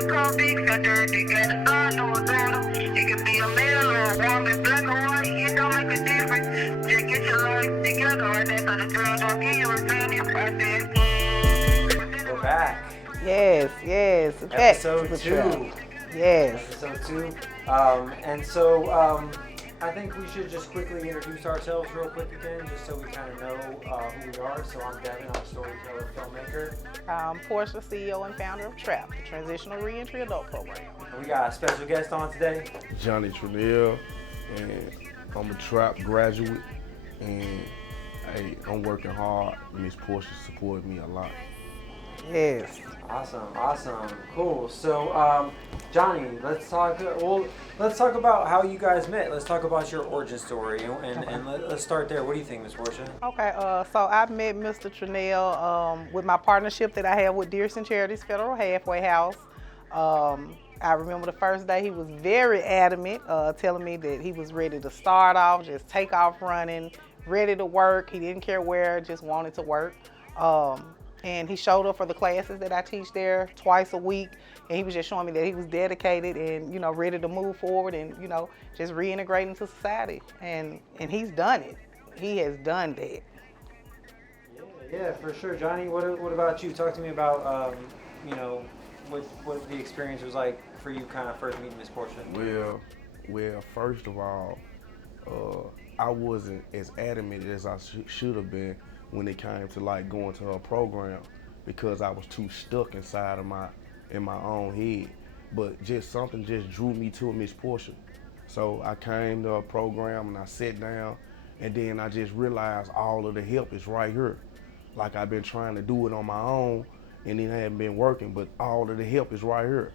the car, big fat dirty, got a son, no daughter. It could be a male or a woman, black or white, it don't make a difference. Just get your life together right there, so the girl don't give you a penny. I said, We're back. Yes. Okay. Episode 2. Yes. Episode 2. I think we should just quickly introduce ourselves real quick again, just so we kind of know who we are. So I'm Devin, I'm a storyteller, filmmaker. Portia, CEO and founder of TRAP, the Transitional Reentry Adult Program. And we got a special guest on today. Johnny Trenell, and I'm a TRAP graduate, and hey, I'm working hard. Miss Portia supported me a lot. Yes. Awesome, cool. So, Johnny, let's talk about how you guys met. Let's talk about your origin story, and let's start there. What do you think, Miss Portia? Okay, so I met Mr. Trenell with my partnership that I have with Dearson Charities Federal Halfway House. I remember the first day he was very adamant, telling me that he was ready to start off, just take off running, ready to work. He didn't care where, just wanted to work. And he showed up for the classes that I teach there twice a week. And he was just showing me that he was dedicated and, ready to move forward and, just reintegrate into society. And he's done it. He has done that. Yeah, for sure. Johnny, what about you? Talk to me about, what the experience was like for you kind of first meeting Miss Portia. Well, first of all, I wasn't as adamant as I should have been when it came to like going to her program, because I was too stuck inside of in my own head. But something drew me to Miss Portia. So I came to her program and I sat down, and then I just realized all of the help is right here. Like I've been trying to do it on my own and it hadn't been working, but all of the help is right here.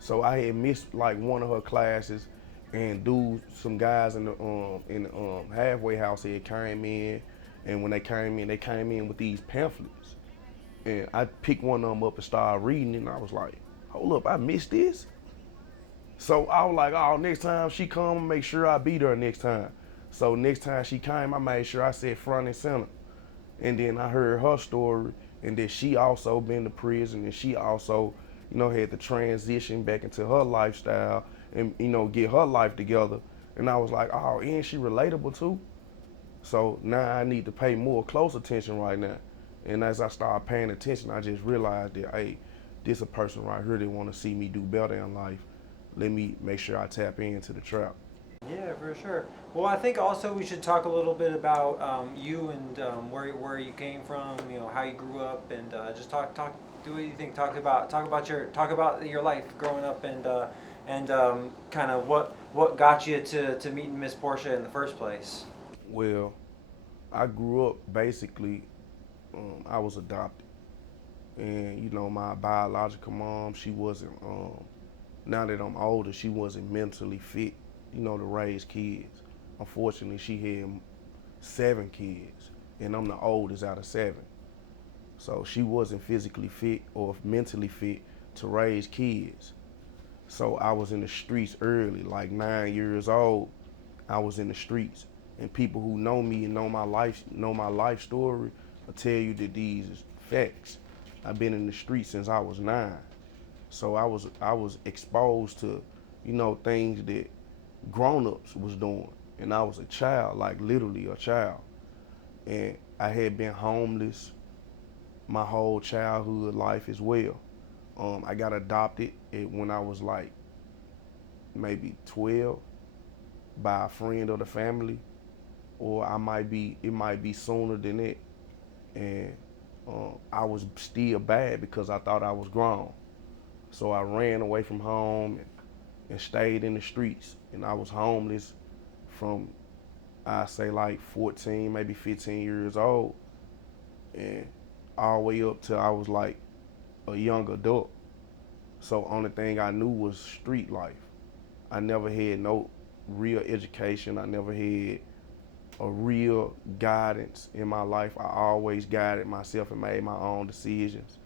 So I had missed like one of her classes, and some guys in the halfway house had came in. And when they came in with these pamphlets. And I picked one of them up and started reading it, and I was like, hold up, I missed this? So I was like, oh, next time she come, make sure I be there next time. So next time she came, I made sure I sat front and center. And then I heard her story, and that she also been to prison, and she also, had to transition back into her lifestyle and, get her life together. And I was like, oh, ain't she relatable too? So now I need to pay more close attention right now. And as I started paying attention, I just realized that, hey, this a person right here that want to see me do better in life. Let me make sure I tap into the trap. Yeah, for sure. Well, I think also we should talk a little bit about you and where you came from, how you grew up, and just talk. Do what you think. Talk about your life growing up, and kind of what got you to meeting Miss Portia in the first place. Well, I grew up basically, I was adopted. And, my biological mom, she wasn't, now that I'm older, she wasn't mentally fit, to raise kids. Unfortunately, she had 7 kids, and I'm the oldest out of 7. So she wasn't physically fit or mentally fit to raise kids. So I was in the streets early, like 9 years old, I was in the streets. And people who know me and know my life story will tell you that these is facts. I've been in the streets since I was 9. So I was exposed to, things that grown-ups was doing. And I was a child, like literally a child. And I had been homeless my whole childhood life as well. I got adopted when I was like maybe 12 by a friend of the family. Or it might be sooner than that. And I was still bad because I thought I was grown. So I ran away from home and stayed in the streets. And I was homeless from, I say like 14, maybe 15 years old. And all the way up till I was like a young adult. So only thing I knew was street life. I never had no real education. I never had a real guidance in my life. I always guided myself and made my own decisions.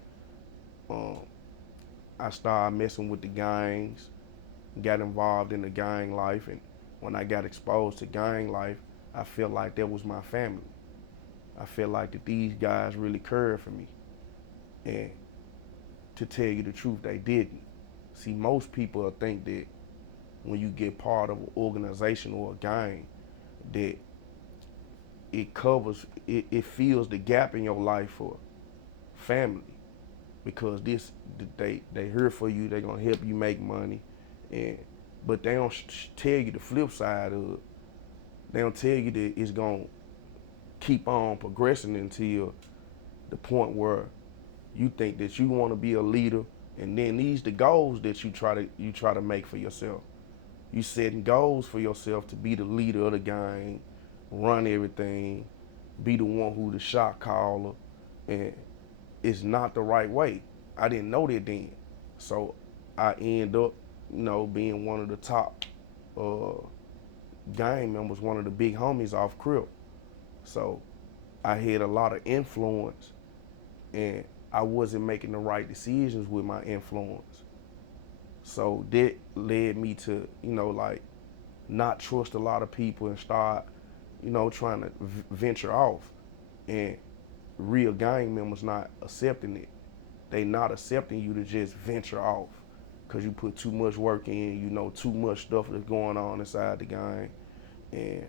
I started messing with the gangs, got involved in the gang life, and when I got exposed to gang life, I felt like that was my family. I felt like that these guys really cared for me. And to tell you the truth, they didn't. See, most people think that when you get part of an organization or a gang, that it fills the gap in your life for family, because they here for you, they gonna help you make money, and but they don't tell you the flip side of it. They don't tell you that it's gonna keep on progressing until the point where you think that you want to be a leader, and then these the goals that you try to make for yourself. You setting goals for yourself to be the leader of the gang, run everything, be the one who the shot caller, and it's not the right way. I didn't know that then, so I end up, being one of the top gang members, one of the big homies off Crip. So I had a lot of influence, and I wasn't making the right decisions with my influence. So that led me to, not trust a lot of people and start, trying to venture off. And real gang members not accepting it. They not accepting you to just venture off because you put too much work in, too much stuff that's going on inside the gang. And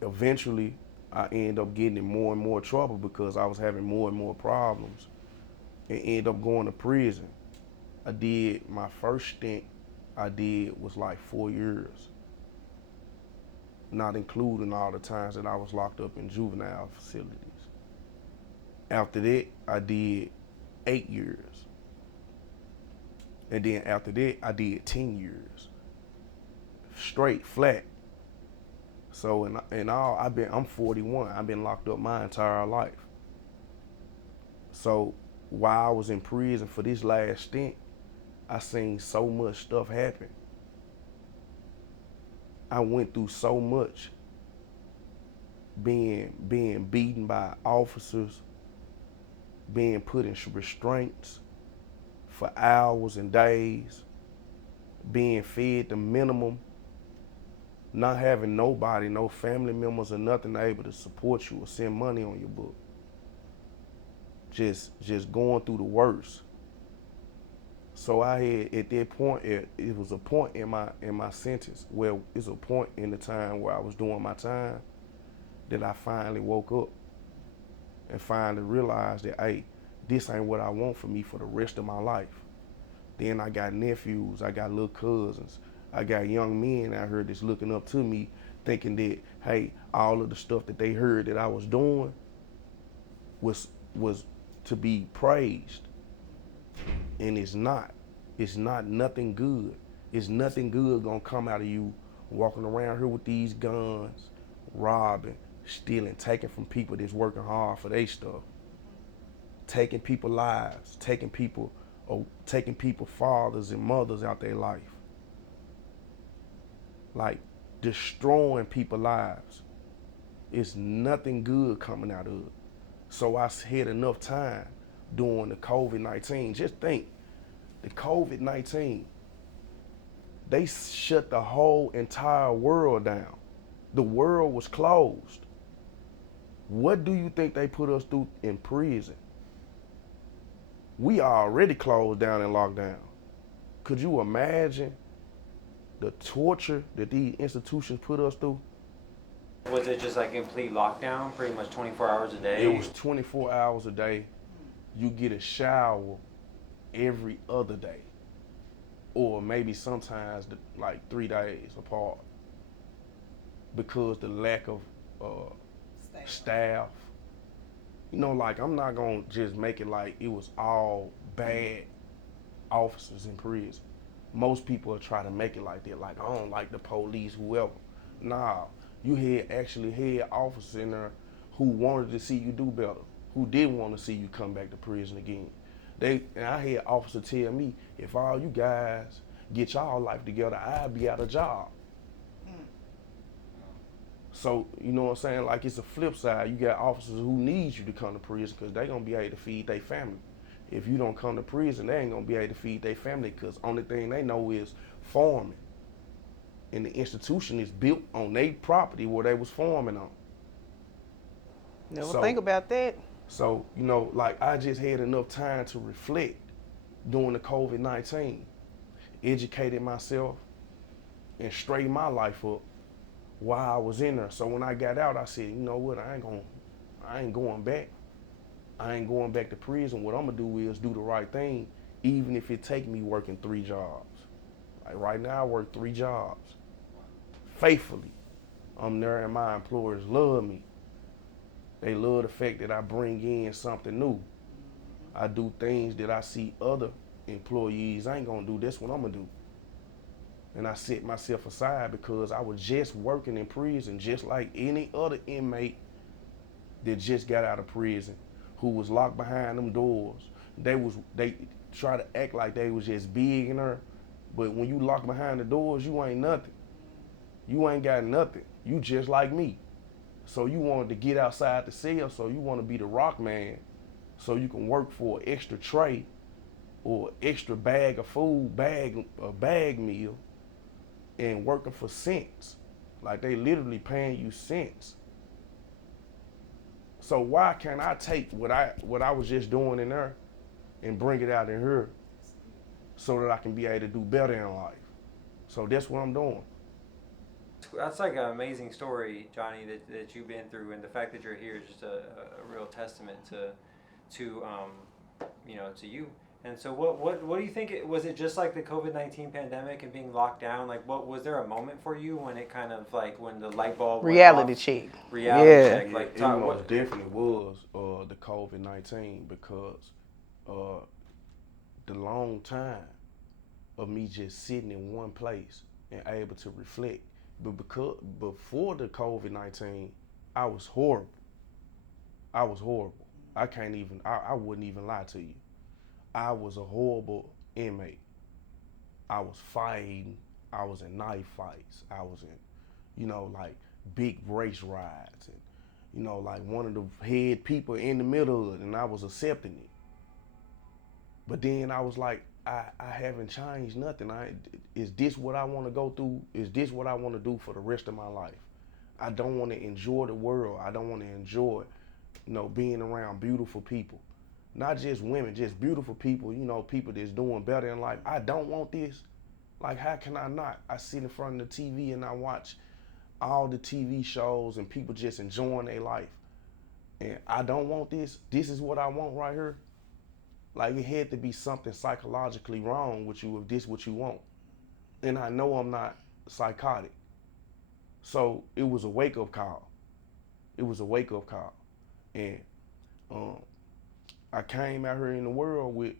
eventually, I end up getting in more and more trouble because I was having more and more problems, and end up going to prison. I did my first stint. Was like 4 years, not including all the times that I was locked up in juvenile facilities. After that, I did 8 years, and then after that, I did 10 years, straight flat. So in all, I'm 41. I've been locked up my entire life. So while I was in prison for this last stint, I seen so much stuff happen. I went through so much, being beaten by officers, being put in restraints for hours and days, being fed the minimum, not having nobody, no family members or nothing able to support you or send money on your book. Just going through the worst. So I had, at that point, it was a point in my sentence where it's a point in the time where I was doing my time that I finally woke up and finally realized that, hey, this ain't what I want for me for the rest of my life. Then I got nephews, I got little cousins, I got young men out here that's looking up to me, thinking that, hey, all of the stuff that they heard that I was doing was to be praised. And it's not. It's not nothing good. It's nothing good gonna come out of you walking around here with these guns, robbing, stealing, taking from people that's working hard for their stuff, taking people's lives, taking people fathers and mothers out their life, like destroying people's lives. It's nothing good coming out of it. So I had enough time during the COVID-19. Just think, the COVID-19, they shut the whole entire world down. The world was closed. What do you think they put us through in prison? We are already closed down and locked down. Could you imagine the torture that these institutions put us through? Was it just like complete lockdown, pretty much 24 hours a day? It was 24 hours a day. You get a shower every other day, or maybe sometimes like 3 days apart, because the lack of staff. Like, I'm not gonna just make it like it was all bad officers in prison. Most people try to make it like that, like, I don't like the police, whoever. Nah, you actually had officers in there who wanted to see you do better, who didn't want to see you come back to prison again. And I had officers tell me, if all you guys get y'all life together, I'll be out of job. So, you know what I'm saying? Like, it's a flip side. You got officers who need you to come to prison because they going to be able to feed their family. If you don't come to prison, they ain't going to be able to feed their family because only thing they know is farming. And the institution is built on their property where they was farming on. Never think about that. So, like, I just had enough time to reflect during the COVID-19. Educated myself and straightened my life up while I was in there. So when I got out, I said, you know what, I ain't going back. I ain't going back to prison. What I'm gonna do is do the right thing, even if it take me working 3 jobs. Like right now, I work 3 jobs faithfully. I'm there and my employers love me. They love the fact that I bring in something new. I do things that I see other employees ain't gonna do. That's what I'm gonna do. And I set myself aside because I was just working in prison just like any other inmate that just got out of prison who was locked behind them doors. They try to act like they was just big in there, but when you locked behind the doors, you ain't nothing. You ain't got nothing. You just like me. So you wanted to get outside the cell, so you want to be the rock man, so you can work for an extra tray or extra bag of food, a bag meal, and working for cents. Like they literally paying you cents. So why can't I take what I was just doing in there and bring it out in here so that I can be able to do better in life? So that's what I'm doing. That's like an amazing story, Johnny, that you've been through, and the fact that you're here is just a real testament to to you. And so what do you think? Was it just like the COVID-19 pandemic and being locked down? Like, what was there a moment for you when it kind of like when the light bulb Reality went off? check. Reality Yeah. check. Like, It most definitely was the COVID-19 because the long time of me just sitting in one place and able to reflect. But because before the COVID-19, I was horrible. I was horrible. I wouldn't even lie to you. I was a horrible inmate. I was fighting. I was in knife fights. I was in, like big race riots and, like one of the head people in the middle of it, and I was accepting it. But then I was like, I haven't changed nothing. Is this what I want to go through? Is this what I want to do for the rest of my life? I don't want to enjoy the world. I don't want to enjoy, being around beautiful people. Not just women, just beautiful people, people that's doing better in life. I don't want this. Like, how can I not? I sit in front of the TV and I watch all the TV shows and people just enjoying their life. And I don't want this. This is what I want right here. Like, it had to be something psychologically wrong with you if this what you want. And I know I'm not psychotic. So it was a wake-up call. It was a wake-up call. And I came out here in the world with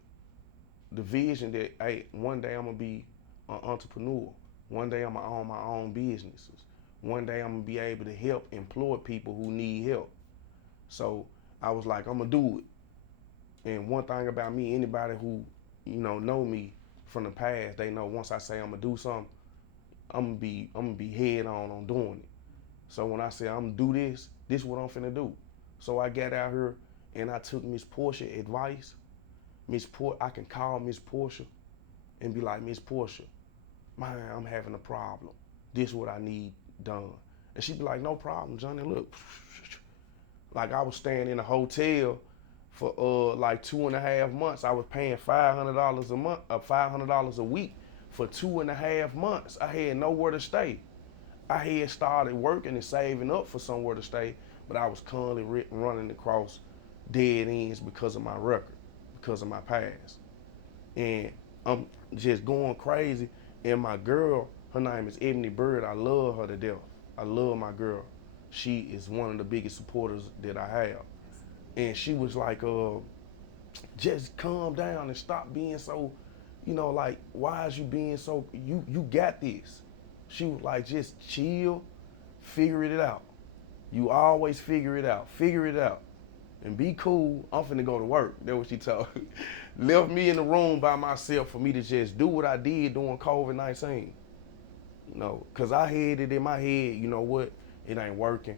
the vision that, hey, one day I'm gonna be an entrepreneur. One day I'm gonna own my own businesses. One day I'm gonna be able to help employ people who need help. So I was like, I'm gonna do it. And one thing about me, anybody who, know me from the past, they know once I say I'm gonna do something, I'm gonna be head on doing it. So when I say I'm gonna do this is what I'm finna do. So I got out here and I took Miss Portia advice. I can call Miss Portia and be like, Miss Portia, man, I'm having a problem. This is what I need done. And she'd be like, no problem, Johnny, look. Like I was staying in a hotel for like 2.5 months. I was paying $500 a month, $500 a week for 2.5 months. I had nowhere to stay. I had started working and saving up for somewhere to stay, but I was constantly running across dead ends because of my record, because of my past. And I'm just going crazy. And my girl, her name is Ebony Bird. I love her to death. I love my girl. She is one of the biggest supporters that I have. And she was like, just calm down and stop being so, like, why is you being so, you got this. She was like, just chill, figure it out. You always figure it out, and be cool. I'm finna go to work. That's what she told me. Left me in the room by myself for me to just do what I did during COVID-19. Cause I had it in my head, you know what, it ain't working.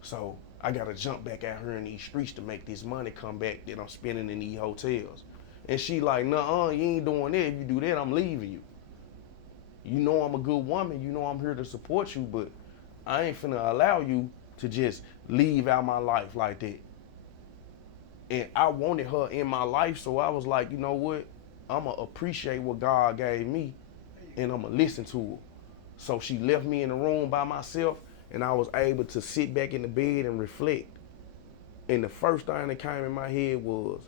So I gotta jump back out here in these streets to make this money come back that I'm spending in these hotels. And she like, nuh-uh, you ain't doing that. If you do that, I'm leaving you. You know I'm a good woman. You know I'm here to support you, but I ain't finna allow you to just leave out my life like that. And I wanted her in my life, so I was like, you know what? I'ma appreciate what God gave me, and I'ma listen to her. So she left me in the room by myself, and I was able to sit back in the bed and reflect. And the first thing that came in my head was,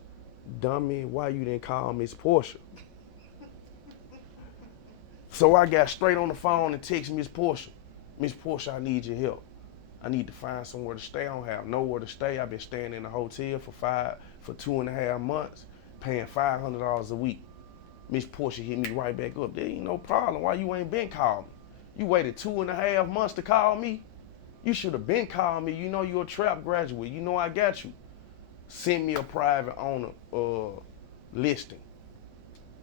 dummy, why you didn't call Miss Portia? So I got straight on the phone and texted Miss Portia. Miss Portia, I need your help. I need to find somewhere to stay. I don't have nowhere to stay. I've been staying in a hotel for 2.5 months, paying $500 a week. Miss Portia hit me right back up. There ain't no problem. Why you ain't been calling me? You waited 2.5 months to call me? You should have been calling me. You know you're a trap graduate. You know I got you. Send me a private owner listing.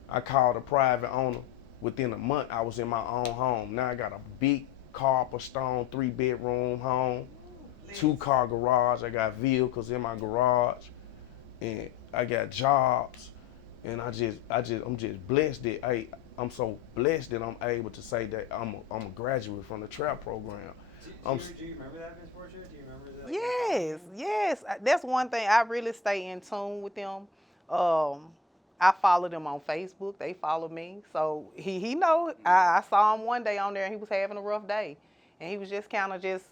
I called a private owner. Within a month, I was in my own home. Now I got a big Copperstone 3-bedroom home, 2-car garage. I got vehicles in my garage, and I got jobs. And I'm just blessed that I'm so blessed that I'm able to say that I'm a graduate from the trap program. Do you remember that, Miss Portia? Do you remember that? Yes. That's one thing. I really stay in tune with them. I follow them on Facebook. They follow me. So he know. I saw him one day on there and he was having a rough day. And he was just kind of just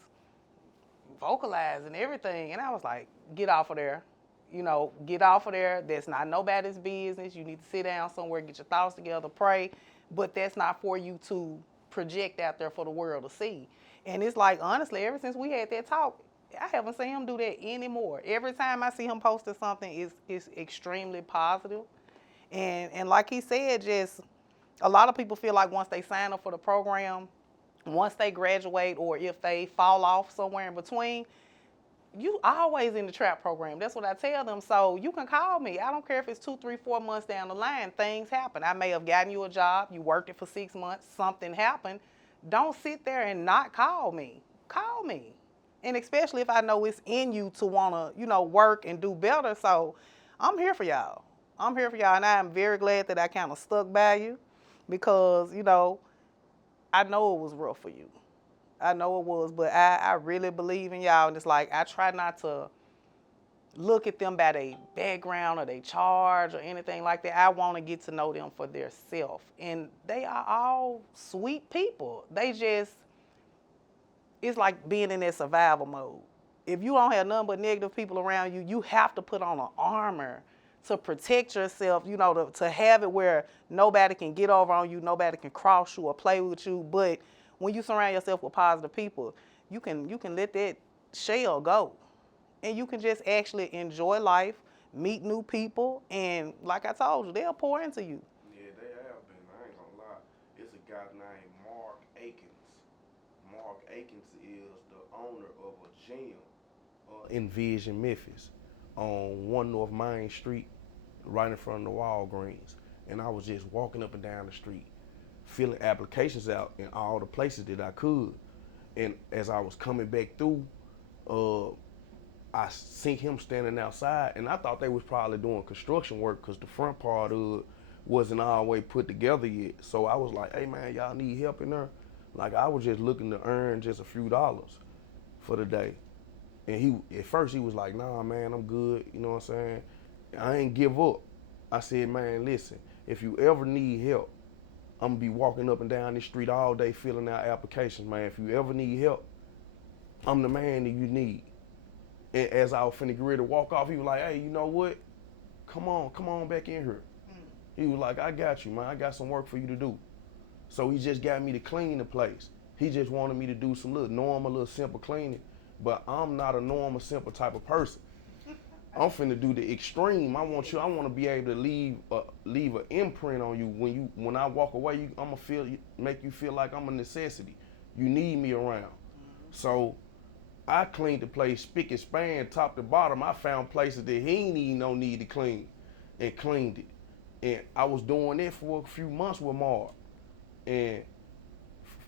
vocalizing everything. And I was like, get off of there. Get off of there. That's not nobody's business. You need to sit down somewhere, get your thoughts together, pray. But that's not for you to project out there for the world to see. And it's like, honestly, ever since we had that talk, I haven't seen him do that anymore. Every time I see him posting something, it's extremely positive. And like he said, just a lot of people feel like once they sign up for the program, once they graduate, or if they fall off somewhere in between, you always in the trap program. That's what I tell them. So you can call me. I don't care if it's 2, 3, 4 months down the line. Things happen. I may have gotten you a job. You worked it for 6 months. Something happened. Don't sit there and not call me. Call me. And especially if I know it's in you to want to, work and do better. So I'm here for y'all. And I am very glad that I kind of stuck by you because, I know it was rough for you. I know it was, but I really believe in y'all. And it's like, I try not to look at them by their background or their charge or anything like that. I want to get to know them for their self. And they are all sweet people. It's like being in that survival mode. If you don't have nothing but negative people around you, you have to put on an armor to protect yourself, to have it where nobody can get over on you, nobody can cross you or play with you. But when you surround yourself with positive people, you can let that shell go. And you can just actually enjoy life, meet new people, and like I told you, they'll pour into you. Yeah, they have been. I ain't gonna lie. It's a guy named Mark Akins. Mark Akins is the owner of a gym in Vision, Memphis, on 1 North Main Street, right in front of the Walgreens. And I was just walking up and down the street, filling applications out in all the places that I could. And as I was coming back through, I seen him standing outside, and I thought they was probably doing construction work because the front part of it wasn't all the way put together yet. So I was like, hey man, y'all need help in there? Like I was just looking to earn just a few dollars for the day. And at first he was like, nah man, I'm good, you know what I'm saying? I ain't give up. I said, man, listen, if you ever need help, I'm gonna be walking up and down this street all day filling out applications, man. If you ever need help, I'm the man that you need. And as I was finna get ready to walk off, he was like, hey, you know what? Come on back in here. He was like, I got you, man. I got some work for you to do. So he just got me to clean the place. He just wanted me to do some little simple cleaning. But I'm not a normal, simple type of person. I'm finna do the extreme. I want to be able to leave an imprint on you. When I walk away, I'm gonna make you feel like I'm a necessity. You need me around. So I cleaned the place spick and span, top to bottom. I found places that he ain't even no need to clean, and cleaned it. And I was doing that for a few months with Mark. And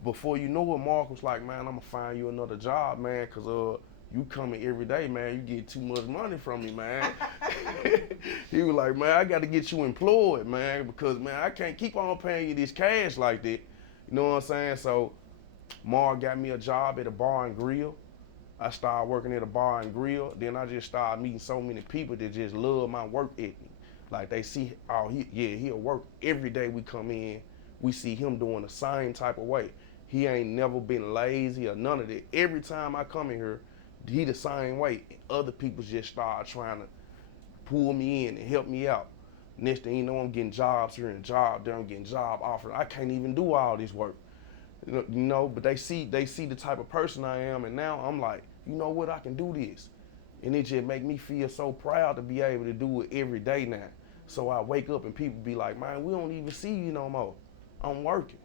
before you know it, Mark was like, man, I'm gonna find you another job, man, cause you coming every day, man. You get too much money from me, man. He was like, man, I got to get you employed, man, because man, I can't keep on paying you this cash like that. You know what I'm saying? So Mark got me a job at a bar and grill. I started working at a bar and grill. Then I just started meeting so many people that just love my work ethic. Like they see, oh, he'll work every day we come in. We see him doing the same type of way. He ain't never been lazy or none of that. Every time I come in here, he the same way. Other people just start trying to pull me in and help me out. Next thing you know, I'm getting jobs here and job there. I'm getting job offers. I can't even do all this work, you know. But they see the type of person I am, and now I'm like, you know what, I can do this, and it just make me feel so proud to be able to do it every day now. So I wake up and people be like, man, we don't even see you no more. I'm working.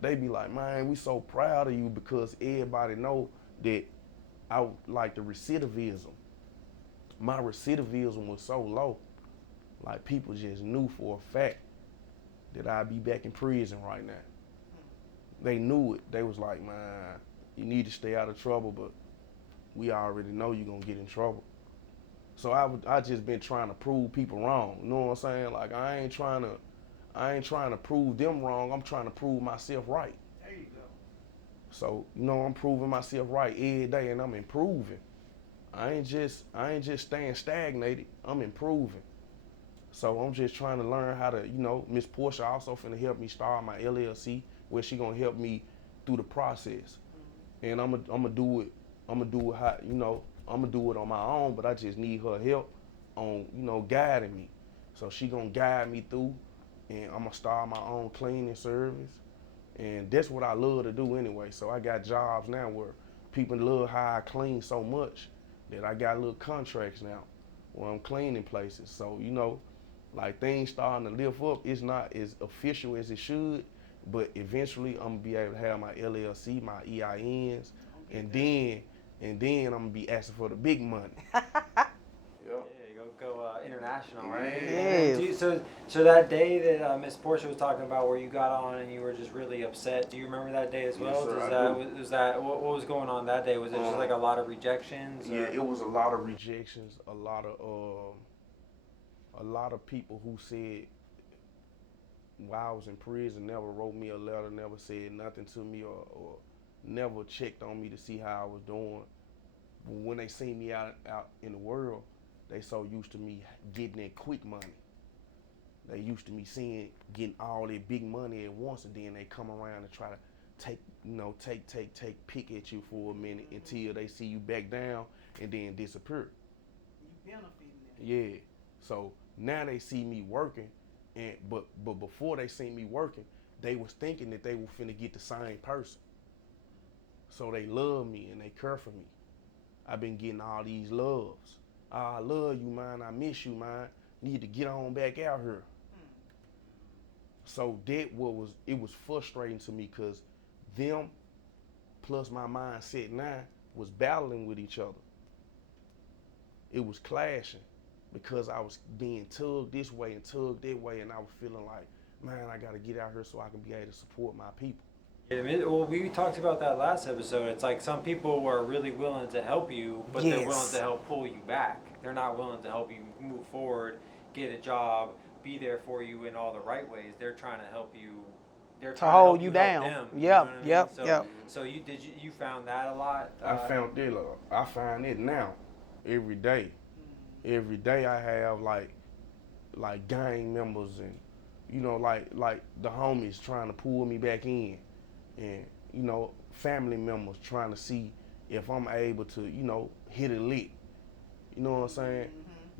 They be like, man, we so proud of you because everybody know that I like the recidivism. My recidivism was so low. Like people just knew for a fact that I'd be back in prison right now. They knew it. They was like, man, you need to stay out of trouble, but we already know you're gonna get in trouble. So I just been trying to prove people wrong. You know what I'm saying? Like I ain't trying to prove them wrong. I'm trying to prove myself right. There you go. So, you know, I'm proving myself right every day and I'm improving. I ain't just staying stagnated. I'm improving. So I'm just trying to learn how to, you know, Miss Portia also finna help me start my LLC where she gonna help me through the process. And I'm gonna do it how, you know, I'm gonna do it on my own, but I just need her help on, you know, guiding me. So she gonna guide me through, and I'm gonna start my own cleaning service. And that's what I love to do anyway. So I got jobs now where people love how I clean so much that I got little contracts now where I'm cleaning places. So, you know, like things starting to lift up. It's not as official as it should, but eventually I'm gonna be able to have my LLC, my EINs, and then I'm gonna be asking for the big money. Yeah, go international, right? Yes. So that day that Miss Portia was talking about where you got on and you were just really upset, do you remember that day as well? Yes, sir, Was that what was going on that day? Was it just like a lot of rejections? Yeah, it was a lot of rejections, a lot of people who said while I was in prison never wrote me a letter, never said nothing to me or never checked on me to see how I was doing. But when they see me out in the world, they so used to me getting that quick money. They used to me getting all that big money at once, and then they come around and try to take pick at you for a minute until they see you back down and then disappear. You benefiting. Yeah. So now they see me working, but before they see me working, they was thinking that they were finna get the same person. So they love me and they care for me. I've been getting all these loves. I love you, man. I miss you, man. Need to get on back out here. So that it was frustrating to me because them plus my mindset now was battling with each other. It was clashing because I was being tugged this way and tugged that way, and I was feeling like, man, I gotta get out here so I can be able to support my people. Yeah, well, we talked about that last episode. It's like some people are really willing to help you, but they're willing to help pull you back. They're not willing to help you move forward, get a job, be there for you in all the right ways. They're trying to help you. They're trying to hold help you help down. them, Yep, you know what I mean? yep. So you found that a lot? I found that. I find it now, every day. Every day I have like gang members and, you know, like the homies trying to pull me back in, and, you know, family members trying to see if I'm able to, you know, hit a lick. You know what I'm saying?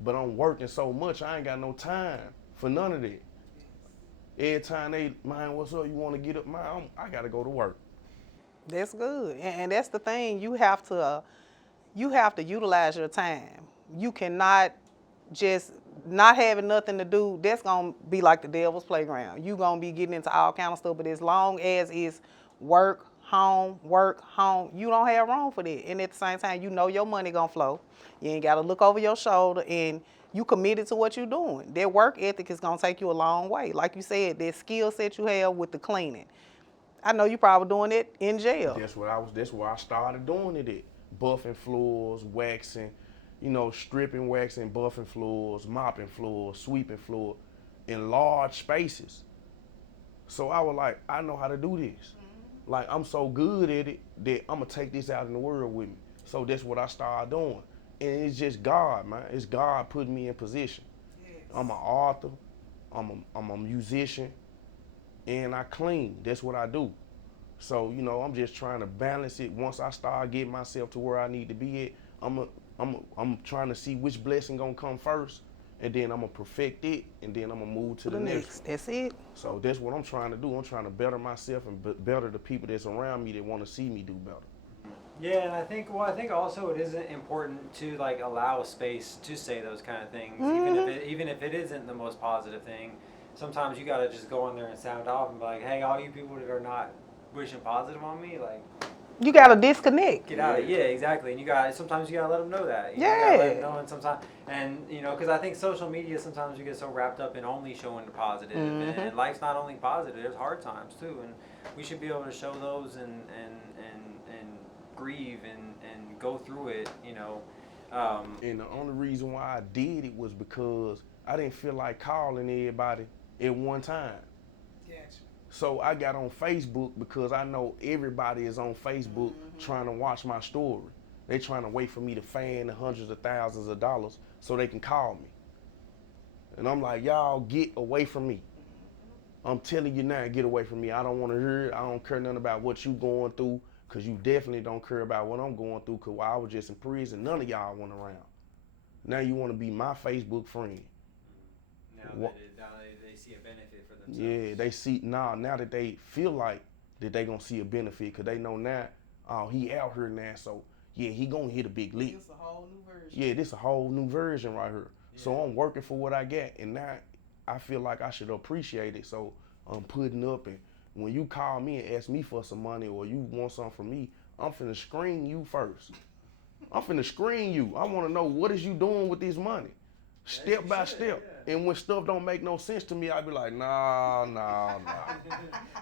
But I'm working so much, I ain't got no time for none of that. Every time they, man, what's up? You want to get up? Man, I got to go to work. That's good, and that's the thing. You have to utilize your time. You cannot just not having nothing to do. That's gonna be like the devil's playground. You gonna be getting into all kind of stuff. But as long as it's work, home, you don't have room for that. And at the same time, you know your money gonna flow. You ain't gotta look over your shoulder, and you committed to what you're doing. That work ethic is gonna take you a long way. Like you said, that skill set you have with the cleaning. I know you probably doing it in jail. That's where I started doing it at. Buffing floors, waxing, you know, stripping, waxing, buffing floors, mopping floors, sweeping floor in large spaces. So I was like, I know how to do this. Like, I'm so good at it that I'm gonna take this out in the world with me. So that's what I started doing. And it's just God, man. It's God putting me in position. I'm an author, I'm a musician, and I clean. That's what I do. So, I'm just trying to balance it. Once I start getting myself to where I need to be at, I'm trying to see which blessing gonna come first, and then I'm gonna perfect it, and then I'm gonna move to the next one. That's it. So that's what I'm trying to do. I'm trying to better myself and better the people that's around me that want to see me do better. Yeah, and I think also it isn't important to like allow space to say those kind of things, even if it isn't the most positive thing. Sometimes you gotta just go in there and sound off and be like, hey, all you people that are not wishing positive on me, like, You gotta disconnect. get out of yeah, exactly. And sometimes you gotta let them know that. You Yeah. gotta let them know, and sometimes, because I think social media sometimes you get so wrapped up in only showing the positive, and life's not only positive. There's hard times too, and we should be able to show those and grieve and go through it. And the only reason why I did it was because I didn't feel like calling everybody at one time. Gotcha. So I got on Facebook because I know everybody is on Facebook trying to watch my story. They trying to wait for me to fan the hundreds of thousands of dollars so they can call me. And I'm like, y'all get away from me. I'm telling you now, get away from me. I don't want to hear it. I don't care nothing about what you going through, because you definitely don't care about what I'm going through, because while I was just in prison, none of y'all went around. Now you want to be my Facebook friend. Now they see a benefit for themselves. Yeah, they see now that they feel like that they gonna see a benefit, because they know now, oh, he out here now, so yeah, he gonna hit a big lick. It's a whole new version. Yeah, this a whole new version right here. Yeah. So I'm working for what I get, and now I feel like I should appreciate it. So I'm putting up, and when you call me and ask me for some money or you want something from me, I'm finna screen you first. I'm finna screen you. I wanna know, what is you doing with this money? Step by step. Yeah. And when stuff don't make no sense to me, I be like, nah.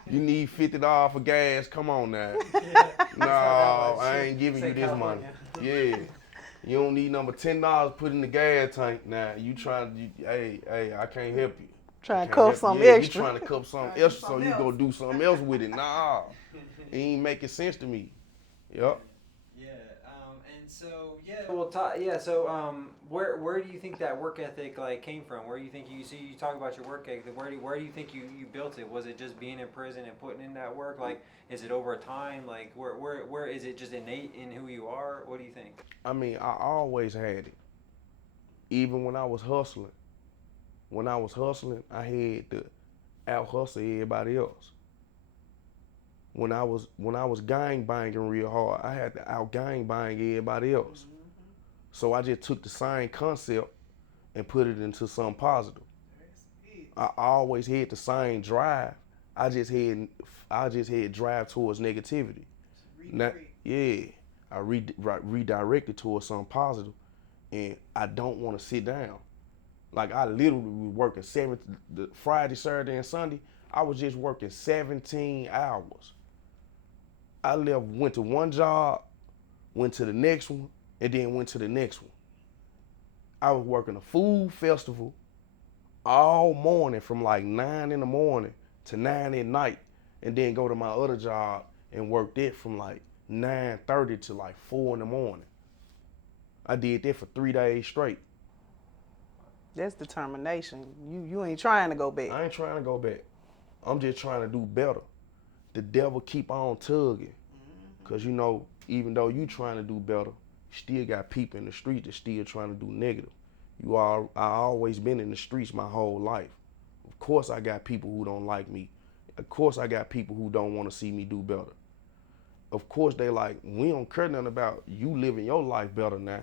You need $50 for gas, come on now. No, I ain't giving you this money. Yeah. You don't need number $10 put in the gas tank. Now hey, I can't help you. Trying to cuff something extra. You trying to cuff something extra so you go do something else with it. Nah, it ain't making sense to me. Yep. Yeah, and so where do you think that work ethic like came from? Where do you think you talk about your work ethic? Where do you think you built it? Was it just being in prison and putting in that work? Like, is it over time? Like, where is it just innate in who you are? What do you think? I mean, I always had it. Even when I was hustling. I had to out hustle everybody else. When I was gang banging real hard, I had to out gang bang everybody else. So I just took the same concept and put it into something positive. I always had the same drive. I just had drive towards negativity. Now, yeah, I redirected towards something positive, and I don't want to sit down. Like, I literally was working Friday, Saturday, and Sunday. I was just working 17 hours. I went to one job, went to the next one, and then went to the next one. I was working a food festival all morning from like 9 in the morning to 9 at night, and then go to my other job and work that from like 9:30 to like 4 in the morning. I did that for 3 days straight. That's determination. You ain't trying to go back. I ain't trying to go back. I'm just trying to do better. The devil keep on tugging. Cause even though you trying to do better, you still got people in the street that still trying to do negative. I always been in the streets my whole life. Of course I got people who don't like me. Of course I got people who don't want to see me do better. Of course they like, we don't care nothing about you living your life better now.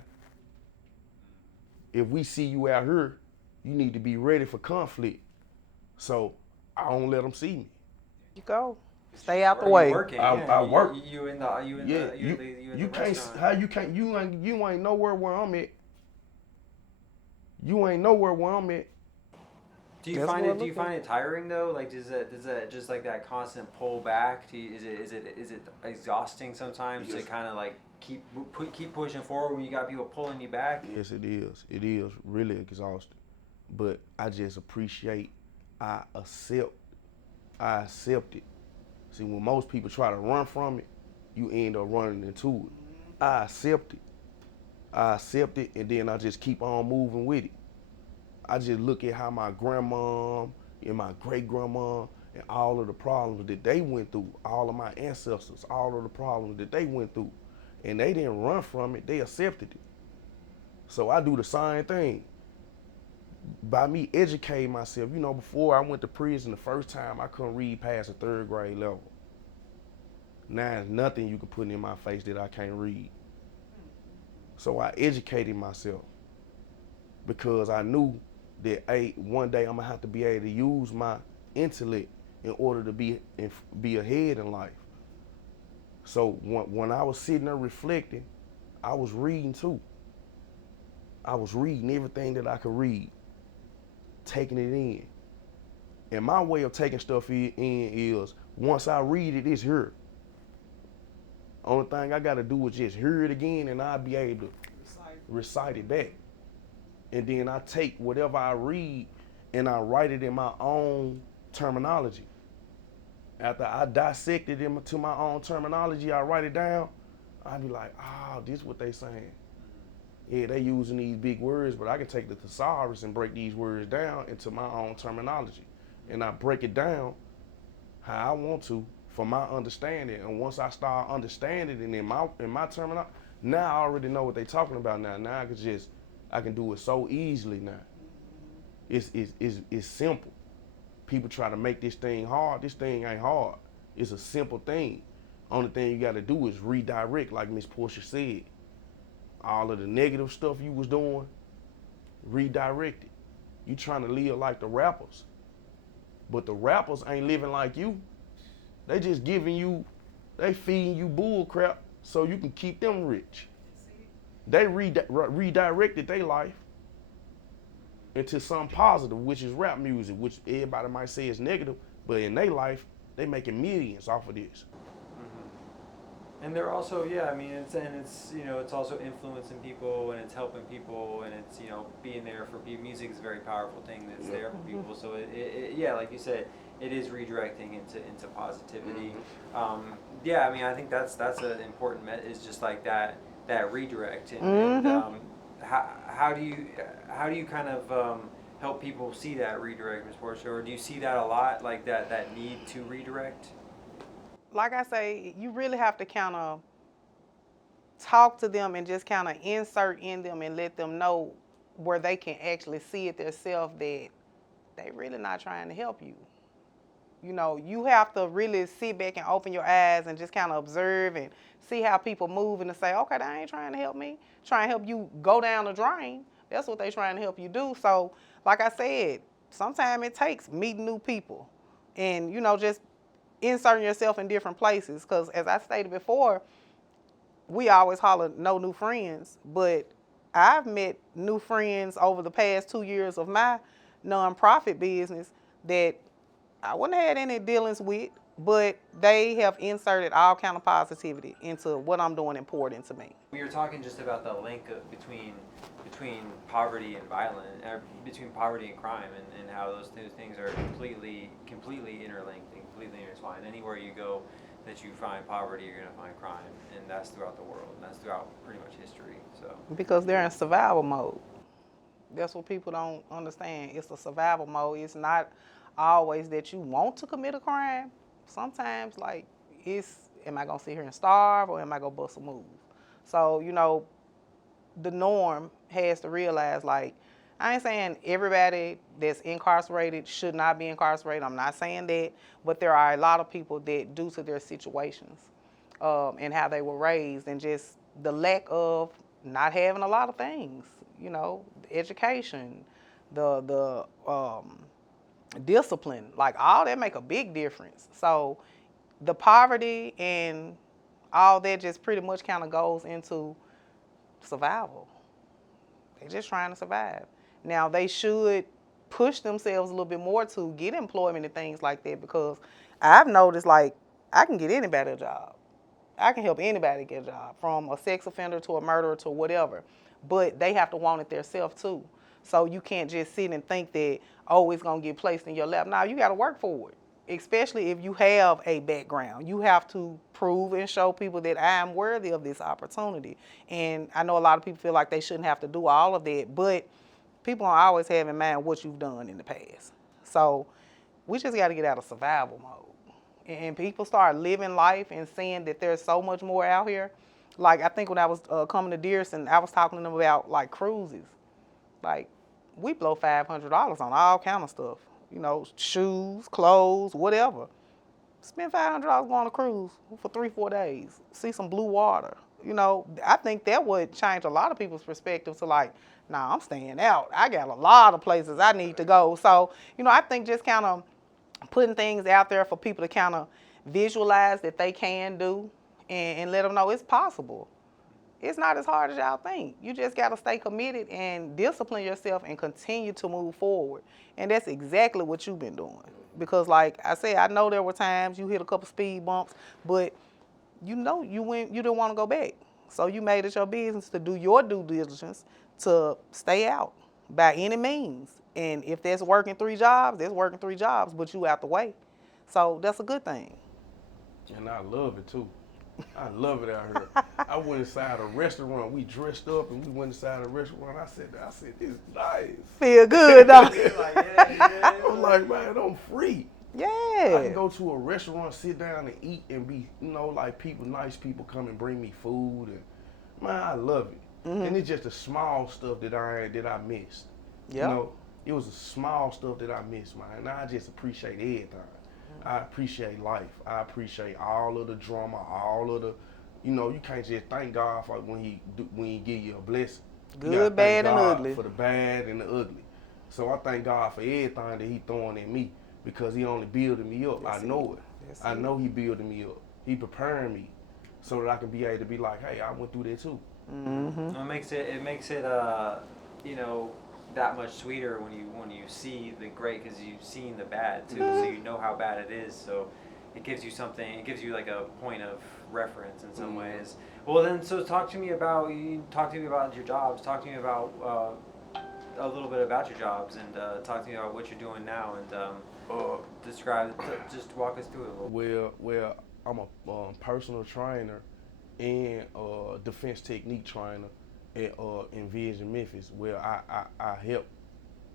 If we see you out here, you need to be ready for conflict. So I don't let them see me. You go. Stay out the way. Working, I work. You ain't nowhere where I'm at. You ain't nowhere where I'm at. Do you find it tiring though? Like, does that just like that constant pull back? Is it exhausting sometimes to kind of like keep pushing forward when you got people pulling you back? Yes, it is. It is really exhausting. But I just appreciate. I accept it. See, when most people try to run from it, you end up running into it. I accept it, and then I just keep on moving with it. I just look at how my grandma and my great grandma and all of the problems that they went through, all of my ancestors, all of the problems that they went through. And they didn't run from it, they accepted it. So I do the same thing. By me educating myself, you know, before I went to prison the first time, I couldn't read past the 3rd grade level. Now there's nothing you can put in my face that I can't read. So I educated myself because I knew that, hey, one day I'm gonna have to be able to use my intellect in order to be ahead in life. So when I was sitting there reflecting, I was reading too. I was reading everything that I could read, taking it in. And my way of taking stuff in is, once I read it, it's here. Only thing I gotta do is just hear it again, and I'll be able to recite it back. And then I take whatever I read and I write it in my own terminology. After I dissect it into my own terminology, I write it down. I be like, oh, this is what they saying. Yeah, they using these big words, but I can take the thesaurus and break these words down into my own terminology. And I break it down how I want to for my understanding. And once I start understanding it in my terminology, now I already know what they talking about now. Now I can do it so easily now. It's simple. People try to make this thing hard. This thing ain't hard. It's a simple thing. Only thing you gotta do is redirect, like Miss Portia said. All of the negative stuff you was doing, redirect it. You trying to live like the rappers. But the rappers ain't living like you. They just they feeding you bull crap so you can keep them rich. They redirected their life into something positive, which is rap music, which everybody might say is negative, but in their life, they making millions off of this. And they're also, yeah, I mean, it's you know, it's also influencing people, and it's helping people, and it's, you know, being there for people. Music is a very powerful thing that's there for people. So yeah, like you said, it is redirecting into positivity. Yeah, I mean, I think that's an important is just like that redirect. And how do you kind of help people see that redirect, Ms. Portia, or do you see that a lot, like that need to redirect? Like I say, you really have to kind of talk to them and just kind of insert in them and let them know where they can actually see it themselves that they really not trying to help you. You know, you have to really sit back and open your eyes and just kind of observe and see how people move and to say, okay, they ain't trying to help me. Trying to help you go down the drain. That's what they trying to help you do. So, like I said, sometimes it takes meeting new people and, you know, just inserting yourself in different places. Because as I stated before, we always holler no new friends, but I've met new friends over the past 2 years of my nonprofit business that I wouldn't have had any dealings with, but they have inserted all kind of positivity into what I'm doing and poured into me. We were talking just about the link between poverty and violence, between poverty and crime, and how those two things are completely interlinked and completely intertwined. Anywhere you go that you find poverty, you're going to find crime, and that's throughout the world, and that's throughout pretty much history. So because they're in survival mode. That's what people don't understand. It's a survival mode. It's not always that you want to commit a crime. Sometimes, like, am I going to sit here and starve, or am I going to bust a move? So, you know, the norm has to realize, like, I ain't saying everybody that's incarcerated should not be incarcerated. I'm not saying that. But there are a lot of people that, due to their situations and how they were raised and just the lack of not having a lot of things, you know, education, the discipline, like all that make a big difference. So the poverty and all that just pretty much kind of goes into survival. They're just trying to survive. Now they should push themselves a little bit more to get employment and things like that, because I've noticed, like, I can get anybody a job. I can help anybody get a job, from a sex offender to a murderer to whatever. But they have to want it themselves too. So you can't just sit and think that, oh, it's going to get placed in your lap. Now, you got to work for it, especially if you have a background. You have to prove and show people that I am worthy of this opportunity. And I know a lot of people feel like they shouldn't have to do all of that, but people don't always have in mind what you've done in the past. So we just got to get out of survival mode. And people start living life and seeing that there's so much more out here. Like, I think when I was coming to Dearson, I was talking to them about, like, cruises. Like, we blow $500 on all kind of stuff. You know, shoes, clothes, whatever. Spend $500 going on a cruise for 3-4 days. See some blue water. You know, I think that would change a lot of people's perspective to like, nah, I'm staying out. I got a lot of places I need to go. So, you know, I think just kind of putting things out there for people to kind of visualize that they can do and let them know it's possible. It's not as hard as y'all think. You just got to stay committed and discipline yourself and continue to move forward. And that's exactly what you've been doing. Because like I said, I know there were times you hit a couple speed bumps, but you know you didn't want to go back. So you made it your business to do your due diligence to stay out by any means. And if that's working 3 jobs, that's working 3 jobs, but you out the way. So that's a good thing. And I love it too. I love it out here. I went inside a restaurant. We dressed up and we went inside a restaurant. I said, this is nice. Feel good, though. I was like, man, I'm free. Yeah. I can go to a restaurant, sit down and eat and be, you know, like nice people come and bring me food. And man, I love it. Mm-hmm. And it's just the small stuff that I missed. Yep. You know, it was the small stuff that I missed, man. And I just appreciate everything. I appreciate life. I appreciate all of the drama, all of the, you know, you can't just thank God for when he give you a blessing. Good, bad, and ugly. For the bad and the ugly. So I thank God for everything that he throwing at me because he only building me up. I know it. I know he building me up. He preparing me so that I can be able to be like, hey, I went through that too. Mm-hmm. It makes it you know, that much sweeter when you see the great because you've seen the bad too, so you know how bad it is. So it gives you something. It gives you like a point of reference in some ways. Well, then, so talk to me about your jobs. Talk to me about a little bit about your jobs and talk to me about what you're doing now and just walk us through it a little. Well, I'm a personal trainer and defense technique trainer at Envision Memphis, where I help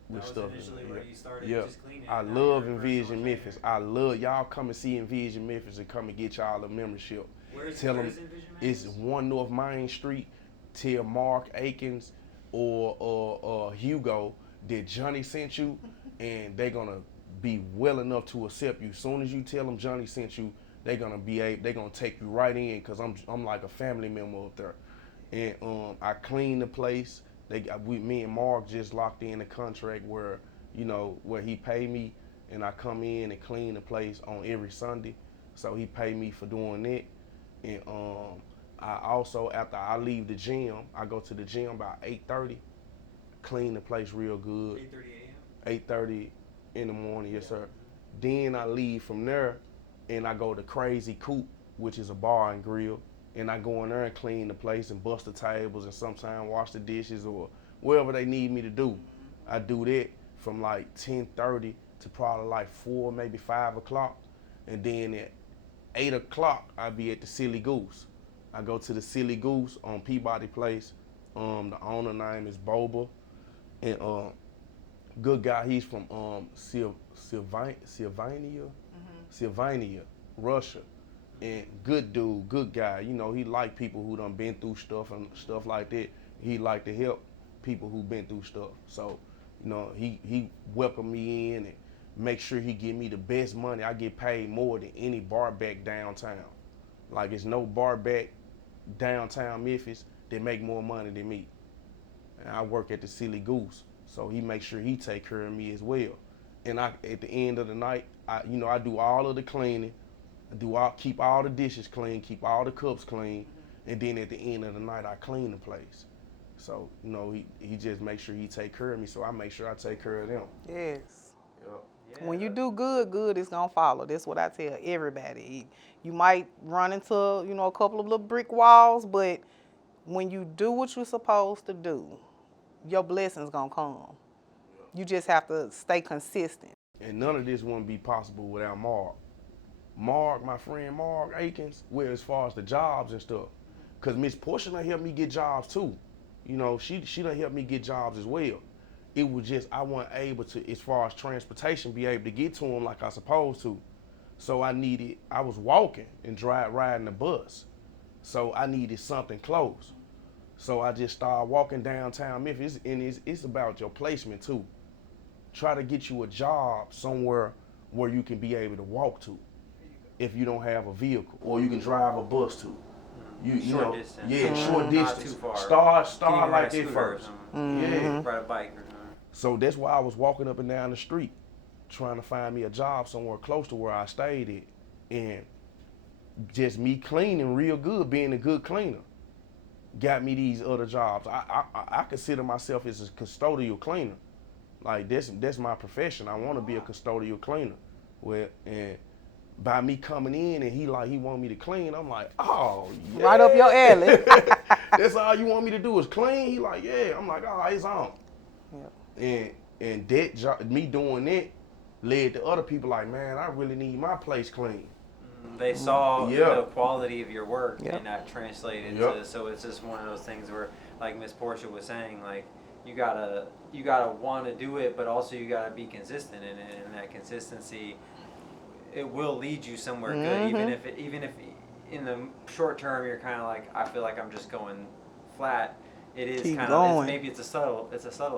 with stuff. That was initially where you started just cleaning. I love Envision Memphis. I love y'all come and see Envision Memphis and come and get y'all a membership. Tell them it's 1 North Main Street. Tell Mark Akins or Hugo that Johnny sent you, and they're gonna be well enough to accept you. As soon as you tell them Johnny sent you, they're gonna take you right in because I'm like a family member up there. And I clean the place. Me and Mark just locked in a contract where, you know, where he pay me and I come in and clean the place on every Sunday. So he pay me for doing that. And I also, after I leave the gym, I go to the gym about 8:30, clean the place real good. 8:30 a.m.? 8:30 in the morning, yes sir. Then I leave from there and I go to Crazy Coop, which is a bar and grill. And I go in there and clean the place and bust the tables and sometimes wash the dishes or whatever they need me to do. I do that from like 10:30 to probably like 4, maybe 5 o'clock. And then at 8 o'clock, I be at the Silly Goose. I go to the Silly Goose on Peabody Place. The owner name is Boba. And good guy, he's from Sylvania, Russia. And good dude, good guy. You know, he like people who done been through stuff and stuff like that. He like to help people who been through stuff. So, you know, he welcome me in and make sure he give me the best money. I get paid more than any bar back downtown. Like, it's no bar back downtown Memphis that make more money than me. And I work at the Silly Goose, so he makes sure he take care of me as well. And at the end of the night, I do all of the cleaning. Keep all the dishes clean, keep all the cups clean, and then at the end of the night, I clean the place. So, you know, he just makes sure he take care of me, so I make sure I take care of them. Yes. Yep. Yeah. When you do good is gonna follow. That's what I tell everybody. You might run into, you know, a couple of little brick walls, but when you do what you're supposed to do, your blessings gonna come. Yep. You just have to stay consistent. And none of this wouldn't be possible without Mark. Mark, my friend Mark Akins, well, as far as the jobs and stuff. Because Miss Portia done helped me get jobs too. You know, she done helped me get jobs as well. it was just I wasn't able to, as far as transportation, be able to get to them like I supposed to. So I was walking and riding the bus. So I needed something close. So I just started walking downtown Memphis, and it's about your placement too. Try to get you a job somewhere where you can be able to walk to, if you don't have a vehicle, or you can drive a bus to. Short distance. Yeah, short distance. Not too far. Start like that first. Yeah. Ride a bike or something. So that's why I was walking up and down the street, trying to find me a job somewhere close to where I stayed at, and just me cleaning real good, being a good cleaner, got me these other jobs. I consider myself as a custodial cleaner. Like that's my profession. I want to be a custodial cleaner. Well, and by me coming in and he want me to clean, I'm like, oh yeah. Right up your alley. That's all you want me to do is clean? He like, yeah. I'm like, oh, it's on. Yep. And that job, me doing that led to other people like, man, I really need my place clean. They saw the quality of your work and that translated to, so it's just one of those things where, like Miss Portia was saying, like you gotta want to do it, but also you gotta be consistent in it, and that consistency, it will lead you somewhere good, even if in the short term you're kind of like, I feel like I'm just going flat. It is kind of, maybe it's a subtle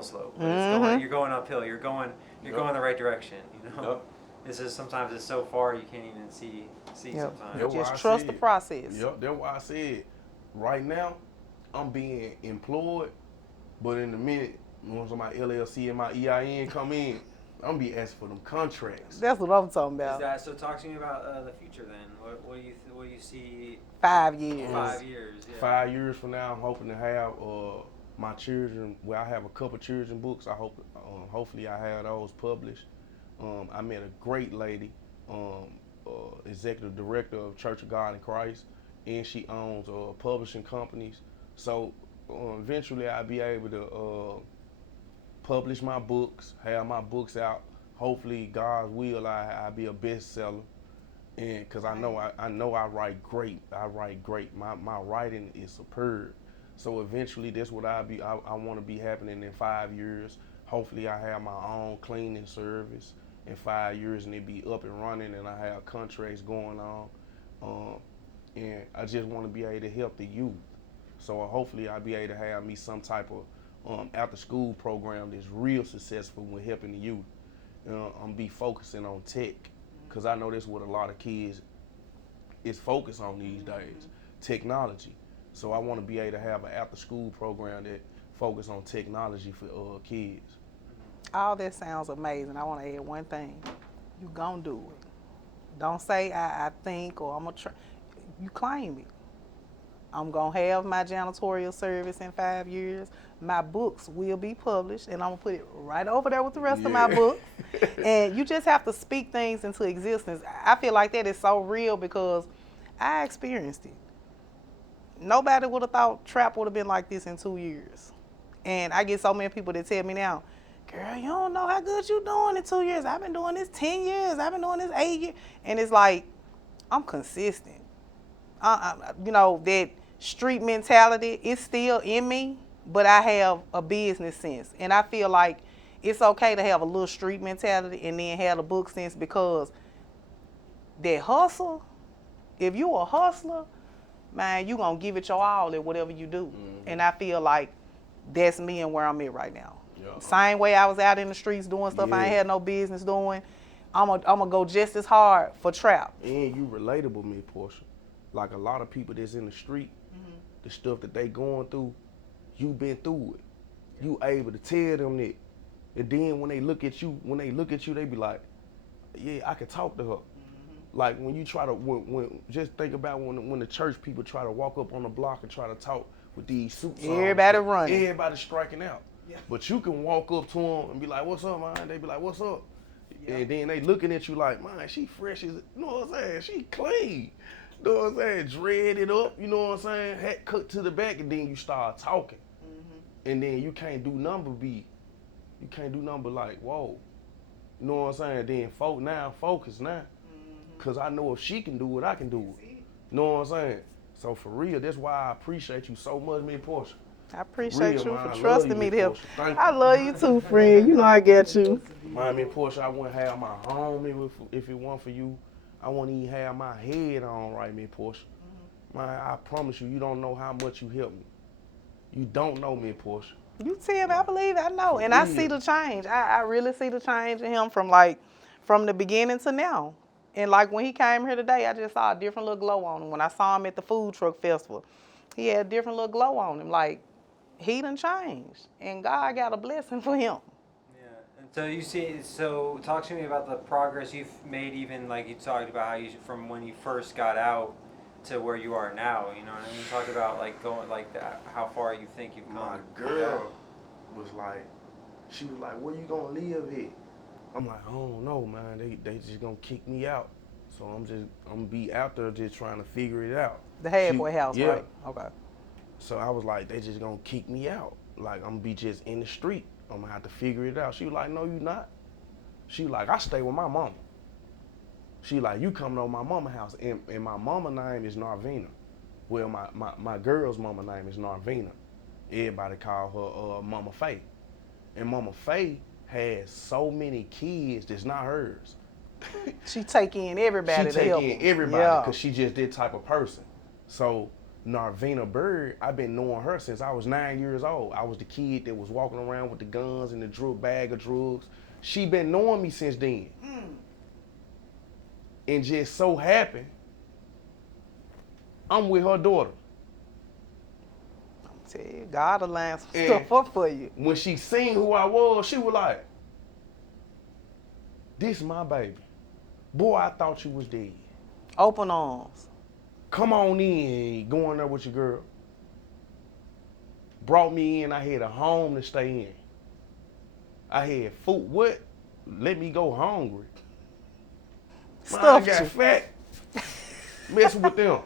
slope, but you're going uphill, you're going the right direction, you know. Yep. It's just sometimes it's so far you can't even see sometimes. Just trust the process. Yep, that's why I said right now I'm being employed, but in a minute, once my LLC and my EIN come in, I'm gonna be asking for them contracts. That's what I'm talking about. So talk to me about the future then. What do you see? 5 years. 5 years. Yeah. 5 years from now, I'm hoping to have my children. Well, I have a couple children books. I hope, hopefully, I have those published. I met a great lady, executive director of Church of God in Christ, and she owns publishing companies. So eventually, I'll be able to publish my books, have my books out. Hopefully, God's will, I'll be a bestseller. And because I know I write great. I write great. My writing is superb. So eventually, that's what I want to be happening in 5 years. Hopefully, I have my own cleaning service in 5 years, and it be up and running, and I have contracts going on. And I just want to be able to help the youth. So hopefully, I'll be able to have me some type of after-school program that's real successful with helping the youth. I'm be focusing on tech, because I know that's what a lot of kids is focused on these days, technology. So I want to be able to have an after-school program that focus on technology for kids. All that sounds amazing. I want to add one thing. You gonna do it. Don't say I think or I'm gonna try. You claim it. I'm gonna have my janitorial service in 5 years. My books will be published, and I'm gonna put it right over there with the rest of my books. And you just have to speak things into existence. I feel like that is so real because I experienced it. Nobody would have thought trap would have been like this in 2 years. And I get so many people that tell me now, girl, you don't know how good you doing in 2 years. I've been doing this 10 years. I've been doing this 8 years. And it's like, I'm consistent. That street mentality is still in me, but I have a business sense. And I feel like it's okay to have a little street mentality and then have a book sense, because that hustle, if you a hustler, man, you going to give it your all at whatever you do. And I feel like that's me and where I'm at right now. Yeah. Same way I was out in the streets doing stuff I ain't had no business doing, I'm gonna go just as hard for trap. And you relatable, me, Portia. Like a lot of people that's in the street, the stuff that they going through, you been through it. You able to tell them that. And then when they look at you, they be like, yeah, I can talk to her. Like when you try to, when just think about when the church people try to walk up on the block and try to talk with these suits on. Everybody running. Everybody striking out. Yeah. But you can walk up to them and be like, what's up, man? They be like, what's up? Yeah. And then they looking at you like, man, she fresh as, you know what I'm saying? She clean. You know what I'm saying? Dreaded up, you know what I'm saying? Hat cut to the back, and then you start talking. And then you can't do number like, whoa. You know what I'm saying? Then focus now. Because I know if she can do it, I can do it. You know what I'm saying? So for real, that's why I appreciate you so much, me and Portia. I appreciate Real, you man, for I love trusting you, me Miss to help. Portia. Thank I you. love you too, friend. You know I get you. Man, Miss Portia, I wouldn't have my home if it weren't for you. I wouldn't even have my head on right, Miss Portia. Man, I promise you, you don't know how much you helped me. You don't know me, Portia. You tell me, I believe, I know. For And I see real. the change. I really see the change in him from the beginning to now. And like when he came here today, I just saw a different little glow on him. When I saw him at the food truck festival, he had a different little glow on him. Like, he done changed. And God got a blessing for him. Yeah, and so you see, so talk to me about the progress you've made, even like you talked about how you from when you first got out to where you are now. You know what I mean? Talk about like going like that, how far you think you've come. My girl was like, she was like, where you gonna live at? I'm like, I don't know, man. They just gonna kick me out. So I'm gonna be out there just trying to figure it out. The halfway house, yeah. right? Okay. So I was like, they just gonna kick me out. Like I'm gonna be just in the street. I'm gonna have to figure it out. She was like, no, you not. She was like, I stay with my mama. She like, you coming over my mama house. And my mama name is Narvina. Well, my girl's mama name is Narvina. Everybody call her Mama Faye. And Mama Faye has so many kids that's not hers. She take in everybody She to take help in him. everybody Yeah. because she just that type of person. So Narvina Bird, I've been knowing her since I was 9 years old. I was the kid that was walking around with the guns and the bag of drugs. She been knowing me since then. And just so happened, I'm with her daughter. Tell you, God will line some And stuff up for you. when she seen who I was, she was like, this my baby. Boy, I thought you was dead. Open arms. Come on in, go in there with your girl. Brought me in, I had a home to stay in. I had food. What? Let me go hungry. Man, I Stuffed got you. fat. Messing with them.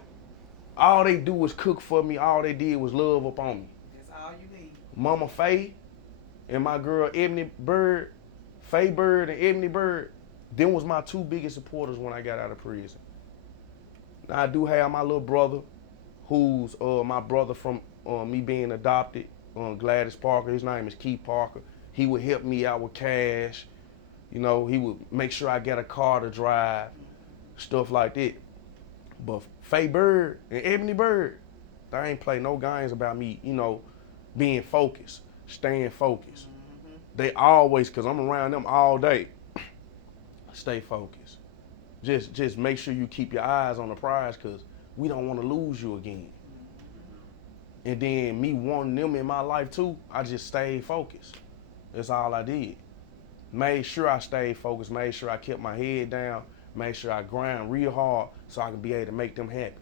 All they do is cook for me. All they did was love up on me. That's all you need. Mama Faye and my girl Ebony Bird, Faye Bird and Ebony Bird, them was my two biggest supporters when I got out of prison. Now, I do have my little brother, who's my brother from me being adopted, Gladys Parker. His name is Keith Parker. He would help me out with cash. You know, he would make sure I get a car to drive, stuff like that. But Faye Bird and Ebony Bird, they ain't play no games about me, you know, being focused, staying focused. They always, cause I'm around them all day, stay focused. Just make sure you keep your eyes on the prize, cause we don't want to lose you again. And then me wanting them in my life too, I just stayed focused. That's all I did. Made sure I stayed focused, made sure I kept my head down, made sure I grind real hard so I could be able to make them happy.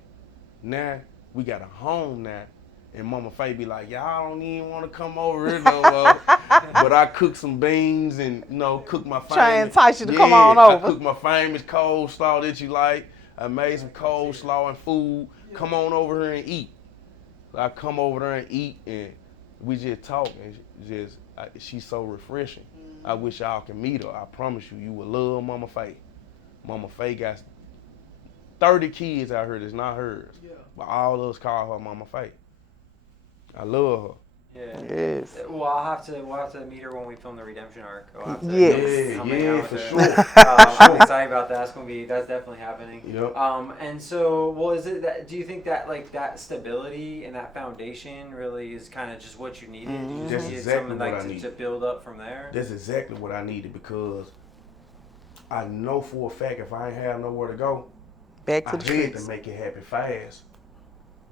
Now, we got a home now, and Mama Faye be like, y'all don't even want to come over here no more. But I cook some beans and, you know, cook my famous. Try and entice you to come on I over. cook my famous coleslaw that you like. I made some coleslaw and food. Come on over here and eat. So I come over there and eat, and we just talk, and she's so refreshing. I wish y'all can meet her. I promise you, you will love Mama Faye. Mama Faye got 30 kids out here that's not hers. Yeah. But all of us call her Mama Faye. I love her. Yeah. Yes. Well, we'll have to meet her when we film the Redemption arc. We'll have to Yes. come hang out with for her. sure. I'm excited about that. That's definitely happening. Yep. And so, well, is it that? Do you think that like that stability and that foundation really is kind of just what you needed? You just That's needed exactly something what like I needed. to build up from there. That's exactly what I needed, because I know for a fact if I ain't have nowhere to go, Back to I the had streets. to make it happen fast,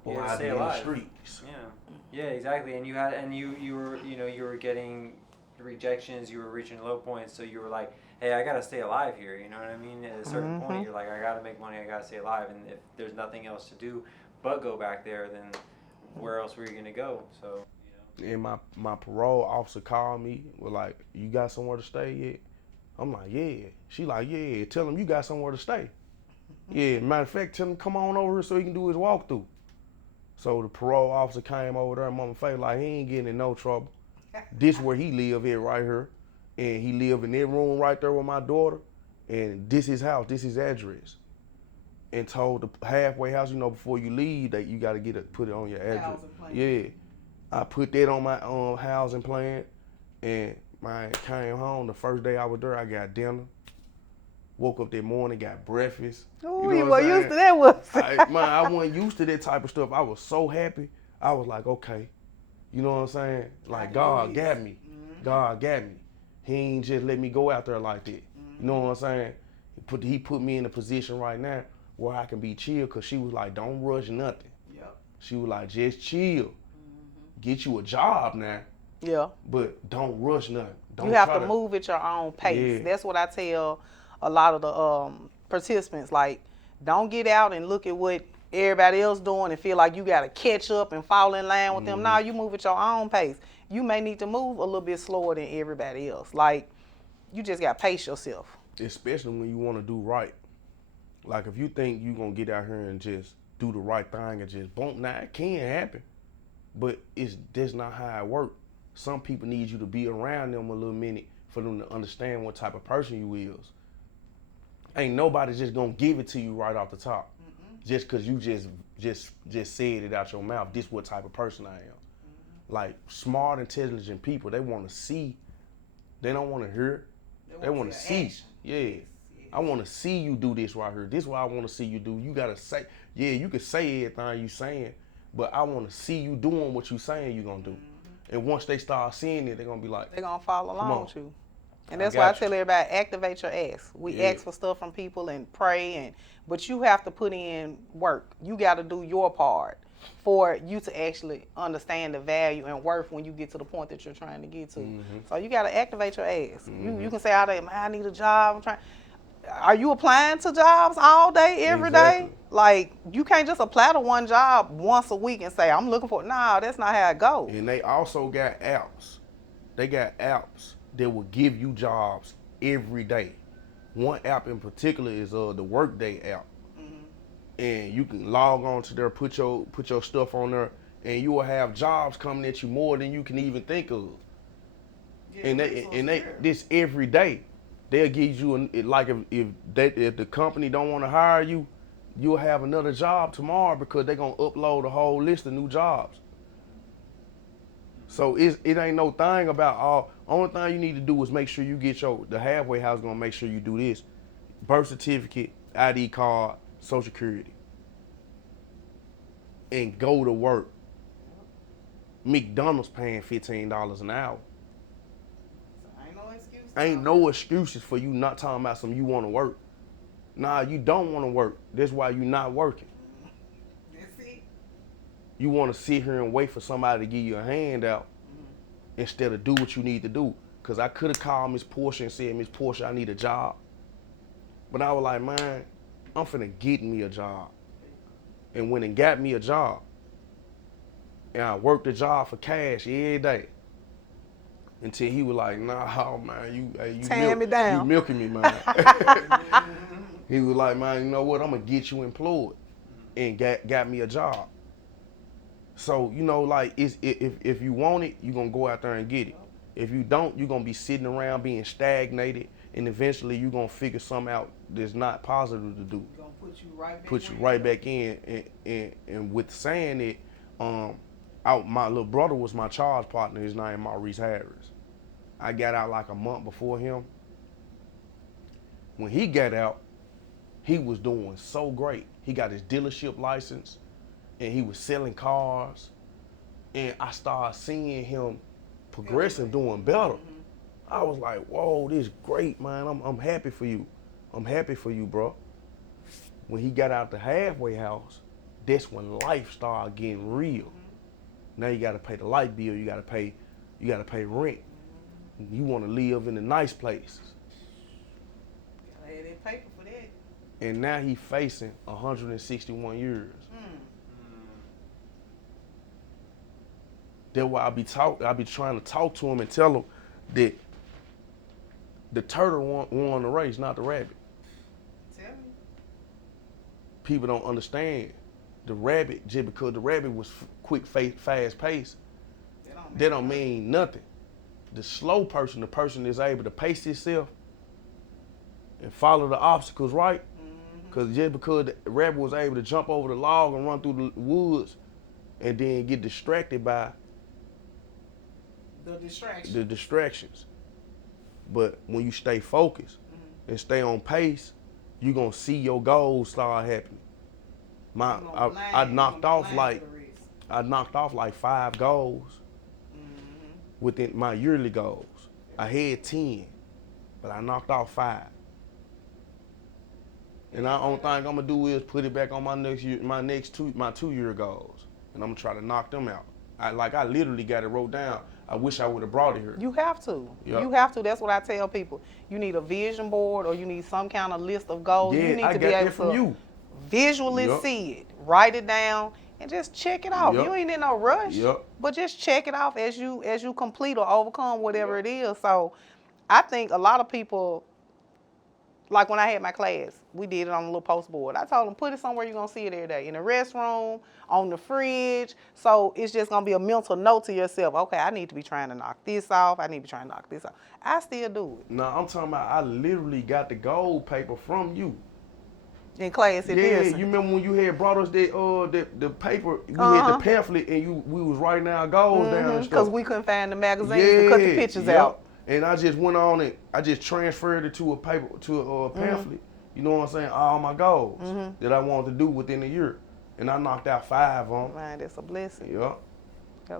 or Yeah, I'd stay be in the alive. streets. Yeah, exactly. And you were getting rejections. You were reaching low points. So you were like, hey, I gotta stay alive here. You know what I mean? At a certain point, you're like, I gotta make money. I gotta stay alive. And if there's nothing else to do but go back there, then where else were you gonna go? So. And my parole officer called me, was like, you got somewhere to stay yet? I'm like, yeah. She like, yeah, tell him you got somewhere to stay. Yeah, matter of fact, tell him come on over here so he can do his walkthrough. So the parole officer came over there and Mama Faye like, he ain't getting in no trouble. This where he live at right here. And he live in that room right there with my daughter. And this his house, this his address. And told the halfway house, you know, before you leave, that you gotta put it on your address. Yeah. I put that on my housing plan, and I came home. The first day I was there, I got dinner. Woke up that morning, got breakfast. Ooh, You you know what were I'm used to saying? that, was I wasn't used to that type of stuff. I was so happy. I was like, okay, you know what I'm saying? Like God got me. God got me. He ain't just let me go out there like that. You know what I'm saying? He put me in a position right now where I can be chill, because she was like, don't rush nothing. Yep. She was like, just chill. Get you a job now, Yeah. but don't rush nothing. Don't You have try to move at your own pace. Yeah. That's what I tell a lot of the participants. Like, don't get out and look at what everybody else doing and feel like you got to catch up and fall in line with them. No, you move at your own pace. You may need to move a little bit slower than everybody else. Like, you just got to pace yourself. Especially when you want to do right. Like, if you think you going to get out here and just do the right thing and just boom, now it can happen, but that's not how it works. Some people need you to be around them a little minute for them to understand what type of person you is. Ain't nobody just gonna give it to you right off the top, just cause you just said it out your mouth. This what type of person I am. Like, smart, intelligent people, they want to see. They don't want to hear. They want to see. action. Yeah. Yes. I want to see you do this right here. This is what I want to see you do. You gotta say, yeah, you can say everything you saying, but I want to see you doing what you saying you gonna do. And once they start seeing it, they're gonna be like, They're going to follow on. along with you. And that's I why I got tell everybody, activate your ask. We Yeah. ask for stuff from people and pray, but you have to put in work. You got to do your part for you to actually understand the value and worth when you get to the point that you're trying to get to. So you got to activate your ass. You can say all day, man, I need a job. I'm trying. Are you applying to jobs all day, every day? Exactly. Like, you can't just apply to one job once a week and say, I'm looking for it. Nah, that's not how it goes. And they also got apps. They got apps that will give you jobs every day. One app in particular is the Workday app. And you can log on to there, put your stuff on there, and you will have jobs coming at you more than you can even think of. And they this every day. They'll give you like if the company don't want to hire you, you'll have another job tomorrow because they're gonna upload a whole list of new jobs. So it ain't no thing about all. Only thing you need to do is make sure you get the halfway house gonna make sure you do this: birth certificate, ID card, Social Security, and go to work. McDonald's paying $15 an hour. Ain't no excuse. Ain't no excuses for you not talking about some you want to work. Nah, you don't want to work. That's why you not working. That's it. You want to sit here and wait for somebody to give you a handout instead of do what you need to do. Because I could have called Miss Portia and said, Miss Portia, I need a job. But I was like, man, I'm finna get me a job. And when it got me a job, and I worked the job for cash every day, until he was like, nah, man, you Tearing me down. You milking me, man. He was like, man, you know what? I'm gonna get you employed, and got me a job. So, you know, like, if you want it, you're gonna go out there and get it. If you don't, you're gonna be sitting around being stagnated, and eventually you're gonna figure something out that's not positive to do. Gonna put you right back. Put you right back in. And with saying it, my little brother was my charge partner. His name Maurice Harris. I got out like a month before him. When he got out, he was doing so great. He got his dealership license, and he was selling cars. And I started seeing him progressing, doing better. I was like, whoa, this is great, man. I'm happy for you. I'm happy for you, bro. When he got out the halfway house, that's when life started getting real. Now you gotta pay the light bill, you gotta pay rent. You wanna live in the nice places. Gotta have that paper for that. And now he facing 161 years. That's why I be trying to talk to him and tell him that the turtle won the race, not the rabbit. Tell me. People don't understand. The rabbit, just because the rabbit was quick, fast paced, that don't mean nothing. The slow person, the person that's able to pace himself and follow the obstacles right, because just because the rabbit was able to jump over the log and run through the woods and then get distracted by the distractions. But when you stay focused and stay on pace, you're gonna see your goals start happening. I knocked off like 5 goals within my yearly goals. I had 10, but I knocked off 5. And the only thing I'm gonna do is put it back on my next 2-year goals, and I'm gonna try to knock them out. I literally got it wrote down. I wish I would have brought it here. You have to. Yep. You have to. That's what I tell people. You need a vision board, or you need some kind of list of goals. Yeah, You need I to got be that able from to you. visually Yep. see it, write it down, and just check it off. Yep. You ain't in no rush, Yep. but just check it off as you complete or overcome whatever it is. So I think a lot of people, like when I had my class, we did it on a little post board. I told them, put it somewhere you're going to see it every day. In the restroom, on the fridge. So it's just going to be a mental note to yourself. Okay, I need to be trying to knock this off. I need to be trying to knock this off. I still do it. No, I'm talking about I literally got the gold paper from you. In class at Pearson. You remember when you had brought us the paper, we had the pamphlet, and we was writing our goals down and stuff. Because we couldn't find the magazines to cut the pictures out. And I just went on and I just transferred it to a paper, to a pamphlet. You know what I'm saying? All my goals that I wanted to do within a year. And I knocked out 5 on them. Man, that's a blessing. Yep.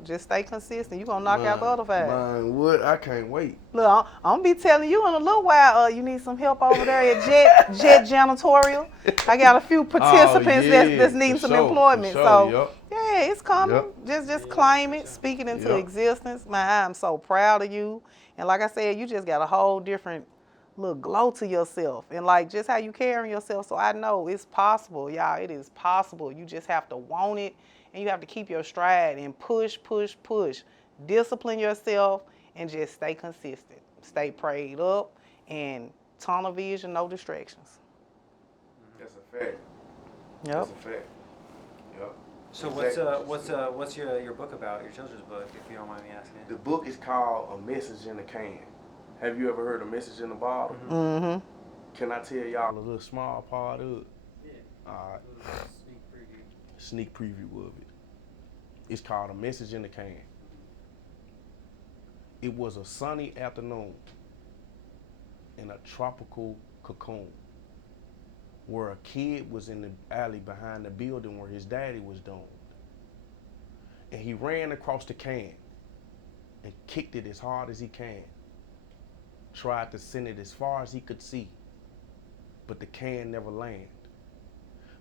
Just stay consistent. You're going to knock out the other 5. Man, what? I can't wait. Look, I'm going to be telling you in a little while, you need some help over there at Jet Janitorial. I got a few participants that's needing some employment. So, yeah, it's coming. Just claim it, speak it into existence. Man, I'm so proud of you. And like I said, you just got a whole different little glow to yourself. And like just how you carrying yourself. So I know it's possible, y'all. It is possible. You just have to want it. And you have to keep your stride and push. Discipline yourself and just stay consistent. Stay prayed up and tunnel vision, no distractions. That's a fact. Yep. That's a fact. Yep. So what's your book about? Your children's book, if you don't mind me asking. The book is called A Message in a Can. Have you ever heard A Message in a Bottle? Mm-hmm. Can I tell y'all a little small part of it? Yeah. All right. Sneak preview. Sneak preview of it. It's called A Message in a Can. It was a sunny afternoon in a tropical cocoon where a kid was in the alley behind the building where his daddy was doomed. And he ran across the can and kicked it as hard as he can. Tried to send it as far as he could see, but the can never landed.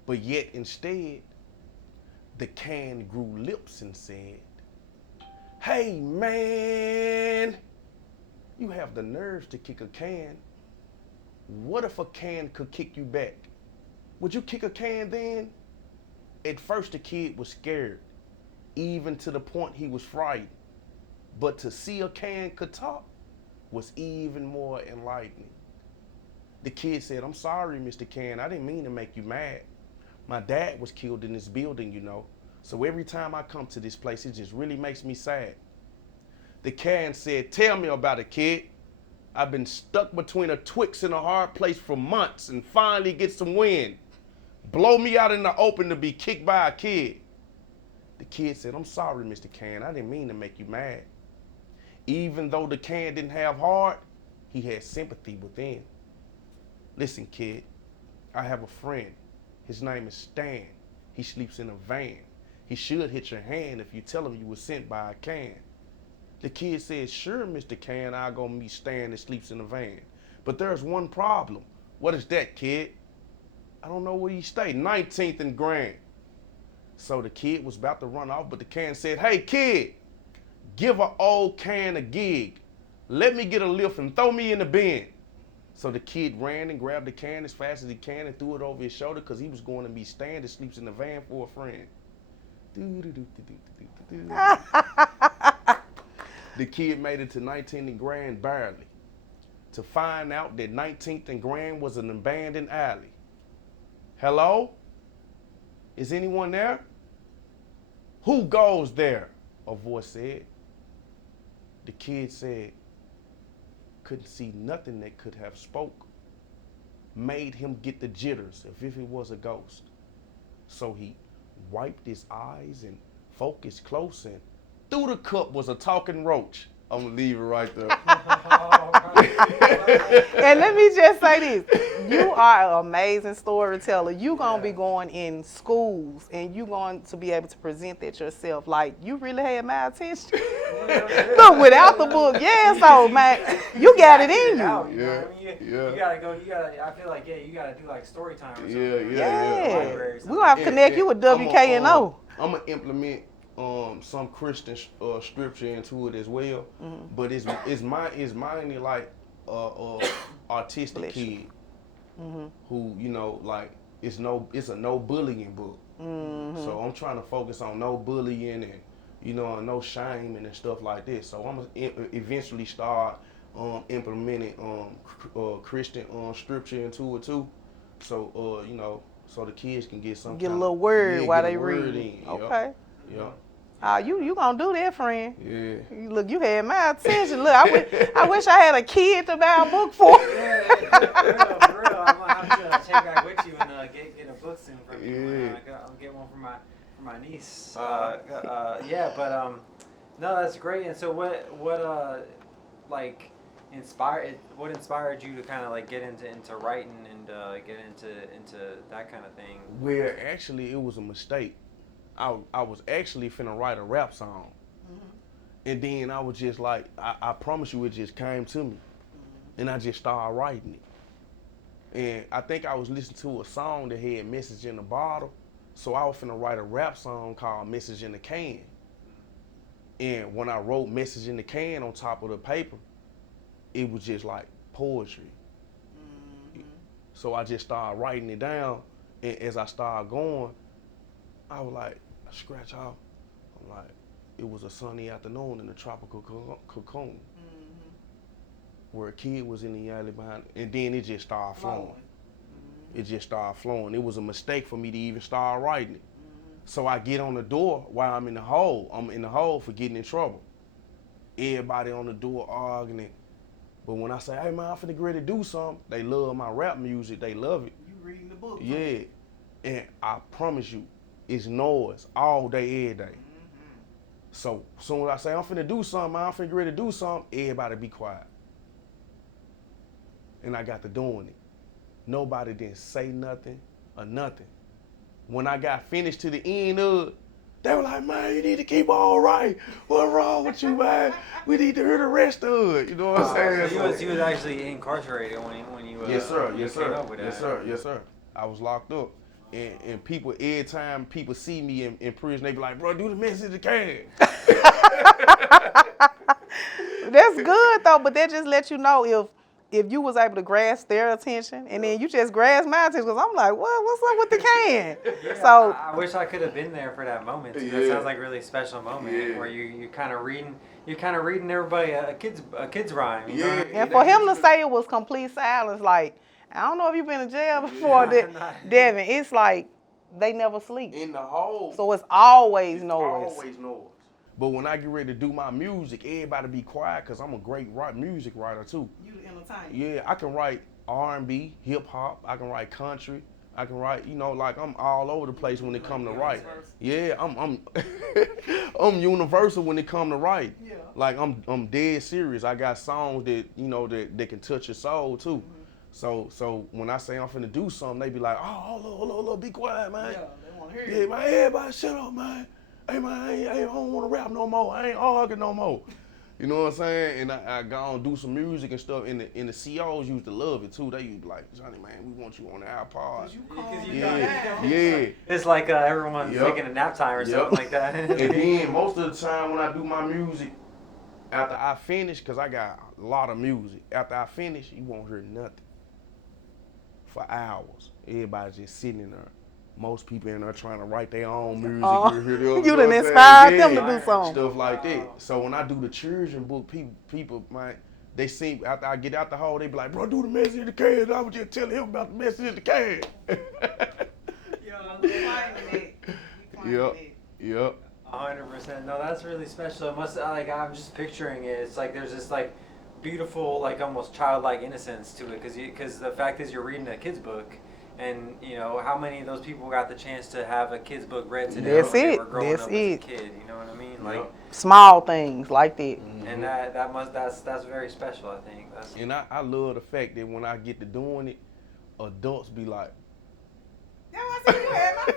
But yet instead, the can grew lips and said, "Hey man, you have the nerves to kick a can. What if a can could kick you back? Would you kick a can then?" At first the kid was scared, even to the point he was frightened. But to see a can could talk was even more enlightening. The kid said, "I'm sorry, Mr. Can, I didn't mean to make you mad. My dad was killed in this building, you know. So every time I come to this place, it just really makes me sad." The can said, "Tell me about it, kid. I've been stuck between a Twix and a hard place for months and finally get some wind. Blow me out in the open to be kicked by a kid." The kid said, "I'm sorry, Mr. Can, I didn't mean to make you mad." Even though the can didn't have heart, he had sympathy within. "Listen, kid, I have a friend. His name is Stan. He sleeps in a van. He should hit your hand if you tell him you were sent by a can." The kid said, "Sure, Mr. Can, I'll go meet Stan that sleeps in a van. But there's one problem." "What is that, kid?" "I don't know where you stay." 19th and Grand. So the kid was about to run off, but the can said, "Hey, kid, give an old can a gig. Let me get a lift and throw me in the bin." So the kid ran and grabbed the can as fast as he can and threw it over his shoulder because he was going to meet Stan that sleeps in the van for a friend. The kid made it to 19th and Grand barely, to find out that 19th and Grand was an abandoned alley. "Hello? Is anyone there?" "Who goes there?" a voice said. The kid said, couldn't see nothing that could have spoke. Made him get the jitters as if it was a ghost. So he wiped his eyes and focused close, and through the cup was a talking roach. I'm gonna leave it right there. And let me just say this. You are an amazing storyteller. You're going to be going in schools and you're going to be able to present that yourself. Like, you really had my attention. Look, without the book, yeah, so, man, you got it in you. Out, you know what I mean? You gotta go, I feel like, you gotta do like story time or something. Yeah. We're going to have to connect you with WKNO. I'm going to implement some Christian scripture into it as well, but it's mainly like artistic kid who, you know, like it's a no bullying book. So I'm trying to focus on no bullying and, you know, no shaming and stuff like this. So I'm gonna eventually start implementing Christian scripture into it too. So you know, so the kids can get some Get a little word while they read. read. Okay. Yep. You gonna do that, friend? Yeah. Look, you had my attention. Look, I wish I had a kid to buy a book for. For real. I'm gonna have to check back with you and get a book soon from you. I'll get one for my niece. Yeah, but no, that's great. And so what inspired you to kind of like get into writing and get into that kind of thing? Well, actually, it was a mistake. I was actually finna write a rap song, and then I was just like, I promise you, it just came to me, and I just started writing it. And I think I was listening to a song that had "Message in the Bottle," so I was finna write a rap song called "Message in the Can." And when I wrote "Message in the Can" on top of the paper, it was just like poetry. So I just started writing it down, and as I started going, I was like, scratch off. I'm like, it was a sunny afternoon in the tropical cocoon, where a kid was in the alley behind, and then it just started flowing. It just started flowing. It was a mistake for me to even start writing it. So I get on the door while I'm in the hole. I'm in the hole for getting in trouble. Everybody on the door arguing. But when I say, hey man, I'm finna get ready to do something, they love my rap music. They love it. You reading the book? Yeah. And I promise you, it's noise all day, every day. So soon as I say, I'm finna do something, man, I'm finna get ready to do something, everybody be quiet. And I got to doing it. Nobody didn't say nothing or nothing. When I got finished to the end of it, they were like, man, you need to keep all right. What's wrong with you, man? We need to hear the rest of it. You know what I'm saying? So he was actually incarcerated when you Yes, sir. when Yes, you came sir. up with that. Yes, sir. Yes, sir. I was locked up. And people, every time people see me in prison, they be like, bro, do the message you can. That's good though, but that just lets you know if you was able to grasp their attention, and then you just grasp my attention, because I'm like, what's up with the can? Yeah, So I wish I could have been there for that moment. Too. That sounds like a really special moment where you're kind of reading everybody a kid's rhyme. You know? And for him to say it was complete silence, like, I don't know if you've been in jail before, Devin. It's like they never sleep. In the hole. So it's always noise. Always noise. But when I get ready to do my music, everybody be quiet because I'm a great music writer too. You entertain. Yeah, I can write R&B, hip hop. I can write country. I can write, you know, like I'm all over the place when it come to write. Yeah, I'm I'm universal when it come to write. Yeah. Like I'm dead serious. I got songs that, you know, that can touch your soul too. So when I say I'm finna do something, they be like, oh, hold on, be quiet, man. Yeah, they want to hear you. Yeah, man, everybody shut up, man. Hey, man, I don't want to rap no more. I ain't arguing no more. You know what I'm saying? And I go on do some music and stuff. And the COs used to love it, too. They used to be like, Johnny, man, we want you on the iPod. Yeah. It's like everyone's taking a nap time or something like that. And then most of the time when I do my music, after I finish, because I got a lot of music, after I finish, you won't hear nothing. For hours. Everybody's just sitting in there. Most people in there trying to write their own music. You done inspired them to do something. Stuff like that. So when I do the children book, people might, they see, after I get out the hole, they be like, bro, do the message in the can. I was just telling him about the message in the can. Yep. 100%. No, that's really special. It must, I'm just picturing it. It's like there's this like beautiful, like almost childlike innocence to it, because the fact is you're reading a kid's book, And you know, how many of those people got the chance to have a kid's book read to them That's when they it. were growing That's up it. as a kid? You know what I mean? Like, Small things like that. and that's very special. I think that's. And I love the fact that when I get to doing it, adults be like, Full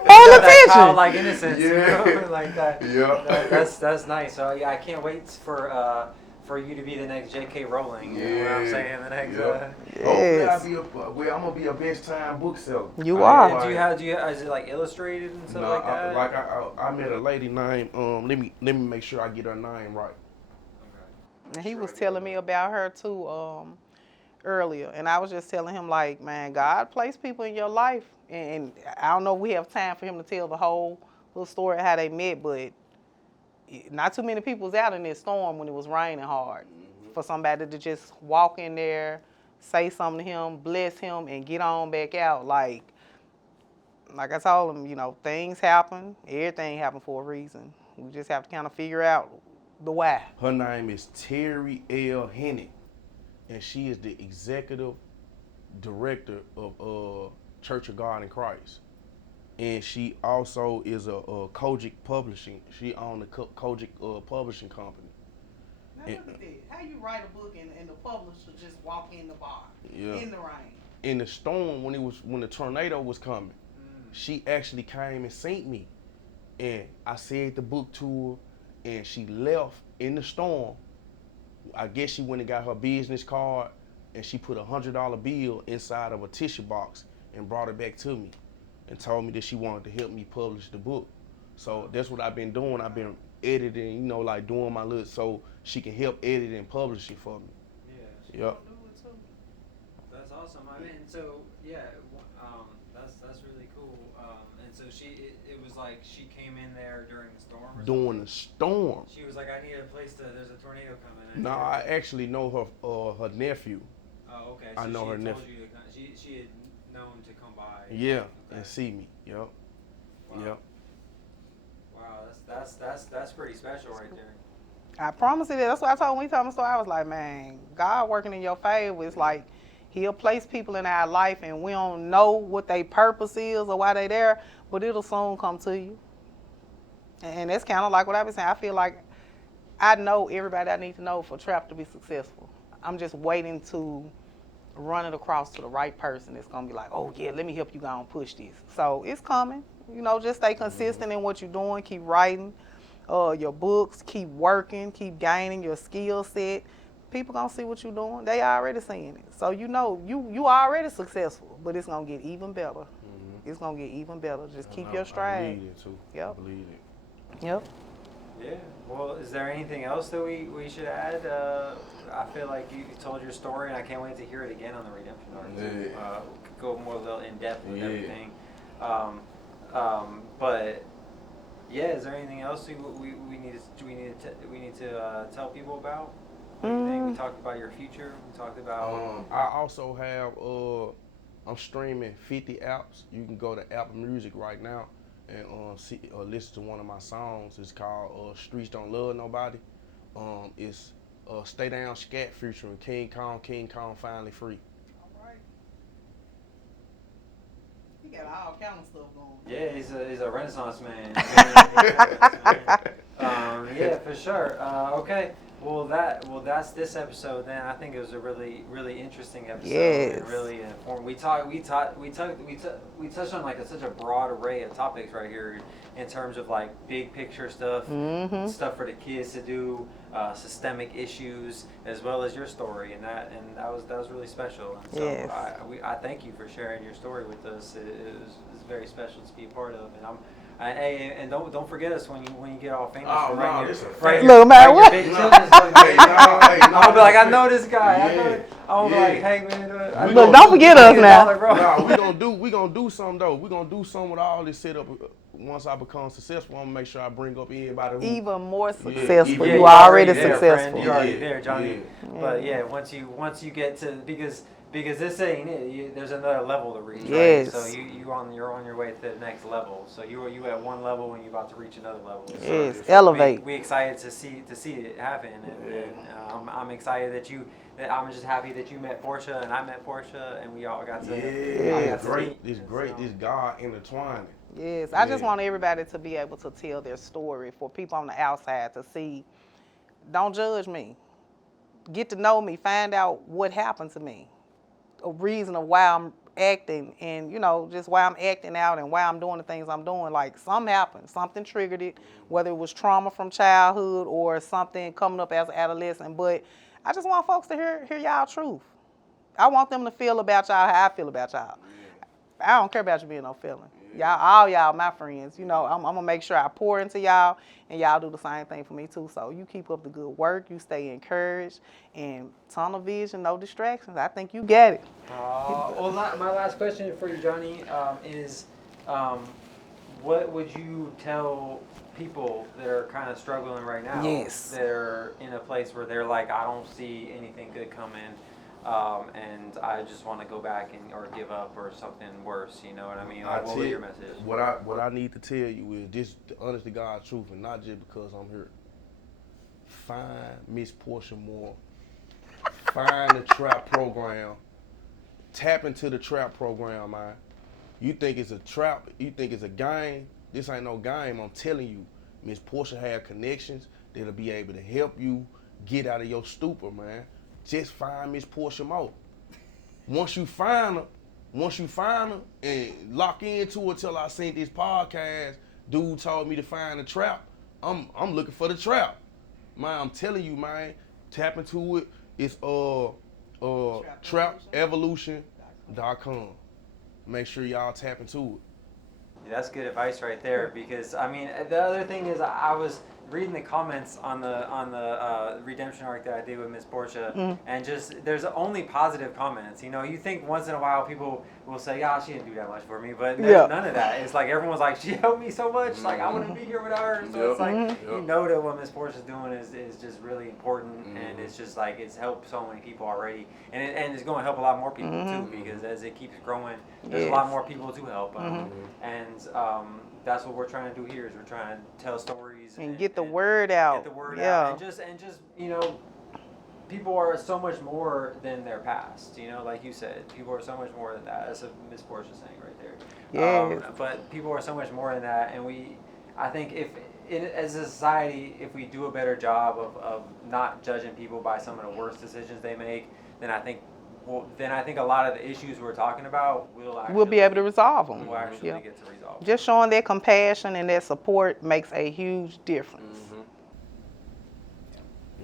That attention. childlike innocence, you Yeah. know, like that. Yeah. That's nice. So yeah, I can't wait for you to be the next J.K. Rowling. You know what I'm saying? The next. Yes. Hopefully I'm gonna be a best time bookseller. You are. And do you is it like illustrated and stuff like that? I met a lady named let me make sure I get her name right. And he was telling me about her too earlier, and I was just telling him like, man, God placed people in your life, and I don't know if we have time for him to tell the whole little story of how they met, but not too many people was out in this storm when it was raining hard. For somebody to just walk in there, say something to him, bless him, and get on back out. Like I told him, you know, things happen. Everything happened for a reason. We just have to kind of figure out the why. Her name is Terry L. Hennett, and she is the executive director of Church of God in Christ. And she also is a Kojic Publishing. She owned the Kojic Publishing Company. Now look at that. How you write a book and the publisher just walk in the bar in the rain? In the storm, when the tornado was coming, she actually came and seen me, and I said the book to her, and she left in the storm. I guess she went and got her business card, and she put a $100 bill inside of a tissue box and brought it back to me, and told me that she wanted to help me publish the book. So that's what I've been doing. I've been editing, you know, like doing my little, so she can help edit and publish it for me. Yeah. Yep. That's awesome. I mean, so yeah, that's really cool. And so it was like she came in there during the storm. Or During something? the storm. She was like, I need a place to. There's a tornado coming. No, I actually know her nephew. Oh, okay. So I know she her had nephew. told you to come, she had known to come by. Yeah, Okay. and see me. Yep. Wow. Yep. Wow, that's pretty special right there. I promise you that. That's what I told him. When he told me the story, I was like, man, God working in your favor. It's like he'll place people in our life and we don't know what their purpose is or why they there, but it'll soon come to you. And that's kind of like what I've been saying. I feel like I know everybody I need to know for Trap to be successful. I'm just waiting to run it across to the right person that's going to be like, oh, yeah, let me help you go and push this. So it's coming. You know, just stay consistent in what you're doing. Keep writing your books. Keep working. Keep gaining your skill set. People going to see what you're doing. They already seeing it. So you know, you already successful, but it's going to get even better. It's going to get even better. Just keep your stride. I believe it, too. Yep. I believe it. Yep. Yeah. Well, is there anything else that we should add? I feel like you told your story, and I can't wait to hear it again on the Redemption Arc. Yeah. Go more a little in depth with Yeah. everything. But yeah, is there anything else we need to tell people about? What do you think? We talked about your future. We talked about. I also have I'm streaming 50 apps. You can go to Apple Music right now and listen to one of my songs. It's called Streets Don't Love Nobody. It's Stay Down Scat featuring King Kong finally free. All right. He got all kind of stuff going. Yeah, he's a Renaissance man. Yeah, for sure. Okay. Well, that's this episode. Then I think it was a really interesting episode. Yes. And really informative. We touched on like such a broad array of topics right here in terms of like big picture stuff, stuff for the kids to do, systemic issues, as well as your story, and that was really special. And so Yes. I thank you for sharing your story with us. It was very special to be a part of, and and don't forget us when you get all famous. Oh, for no, writing this your- is writing Look, your- man, writing what? your big children's book. I'm gonna be like, I know this guy. Yeah. I'm gonna be Yeah. like, hey man. Look, don't forget us now. Nah, we gonna do something though. We gonna do something with all this setup. Once I become successful, I'm gonna make sure I bring up everybody. Even more successful. Yeah, you you're already there, successful. Friend. You're already Yeah, there, Johnny. yeah. But yeah, once you get to because this ain't it. There's another level to reach. Yes. Right? So you're on your way to the next level. So you at one level and you're about to reach another level. So Yes, elevate. We excited to see it happen, and I'm excited I'm just happy that you met Portia and I met Portia and we all got to. Yeah, got to great. meet. It's great. So- This God intertwining. Yes, I just Yeah. want everybody to be able to tell their story for people on the outside to see. Don't judge me. Get to know me. Find out what happened to me. A reason of why I'm acting and, just why I'm acting out and why I'm doing the things I'm doing. Like, something happened. Something triggered it, whether it was trauma from childhood or something coming up as an adolescent. But I just want folks to hear y'all truth. I want them to feel about y'all how I feel about y'all. I don't care about you being no feeling. Y'all, all y'all, my friends. I'm gonna make sure I pour into y'all, and y'all do the same thing for me too. So you keep up the good work. You stay encouraged, and tunnel vision, no distractions. I think you get it. Well, my last question for you, Johnny, is what would you tell people that are kind of struggling right now? Yes. That are in a place where they're like, I don't see anything good coming. And I just want to go back or give up or something worse. You know what I mean? Like, what would be your message? What I need to tell you is just the honest to God truth, and not just because I'm here. Find Miss Portia Moore. Find the trap program. Tap into the trap program, man. You think it's a trap? You think it's a game? This ain't no game. I'm telling you, Miss Portia have connections that'll be able to help you get out of your stupor, man. Just find Miss Portia Moore. Once you find her and lock into her till I seen this podcast, dude told me to find the trap. I'm looking for the trap. Man, I'm telling you, man, tap into it. It's trapevolution.com. Make sure y'all tap into it. Yeah, that's good advice right there, because I mean the other thing is I was reading the comments on the redemption arc that I did with Miss Portia, and just there's only positive comments. You think once in a while people will say, "Ah, she didn't do that much for me," but there's none of that. It's like everyone's like, "She helped me so much. Like I wouldn't be here without her." So it's like you know that what Miss Portia's doing is just really important, and it's just like it's helped so many people already, and it's going to help a lot more people too, because as it keeps growing, there's a lot more people to help, and that's what we're trying to do here. Is we're trying to tell stories And get the word out. Get the word out, and just people are so much more than their past. Like you said, people are so much more than that. That's what Miss Portia saying right there. Yes. But people are so much more than that, and I think as a society, if we do a better job of not judging people by some of the worst decisions they make, then I think a lot of the issues we're talking about we'll be able to resolve them. We'll actually get to resolve. Just showing their compassion and their support makes a huge difference.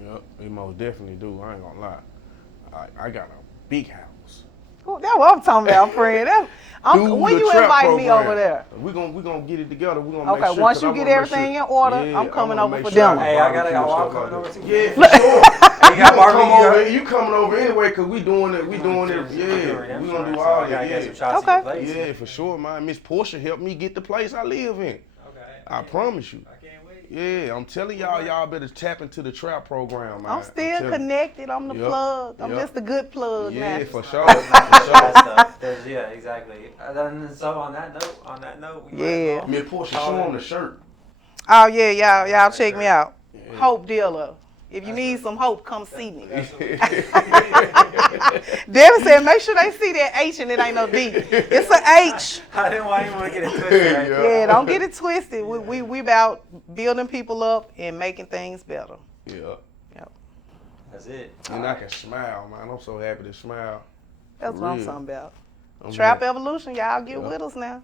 Yep, we most definitely do. I ain't gonna lie. I got a big house. Well, that's what I'm talking about, friend. When you invite me over there? We're gonna get it together. We're gonna make sure. Once you get everything in order, I'm coming over for dinner. Hey, I'm coming over too. Yeah, for sure. You coming over anyway, cause we doing it. Yeah, we gonna do all that. Yeah, for sure, man. Miss Portia helped me get the place I live in. I promise you. Yeah, I'm telling y'all better tap into the trap program, man. I'm still connected. I'm the plug. I'm just a good plug, man. Yeah, for sure. Yeah, exactly. And so on that note, Miss Portia, show them the shirt. Oh yeah, y'all check me out. Yeah. Hope dealer. If you need some hope, come see me. Devin said, make sure they see that H and it ain't no D. It's an H. I didn't want to get it twisted. Right? Yeah, don't get it twisted. We about building people up and making things better. Yeah. Yep. That's it. And I can smile, man. I'm so happy to smile. That's what I'm talking about. Trap Evolution, y'all get with us now.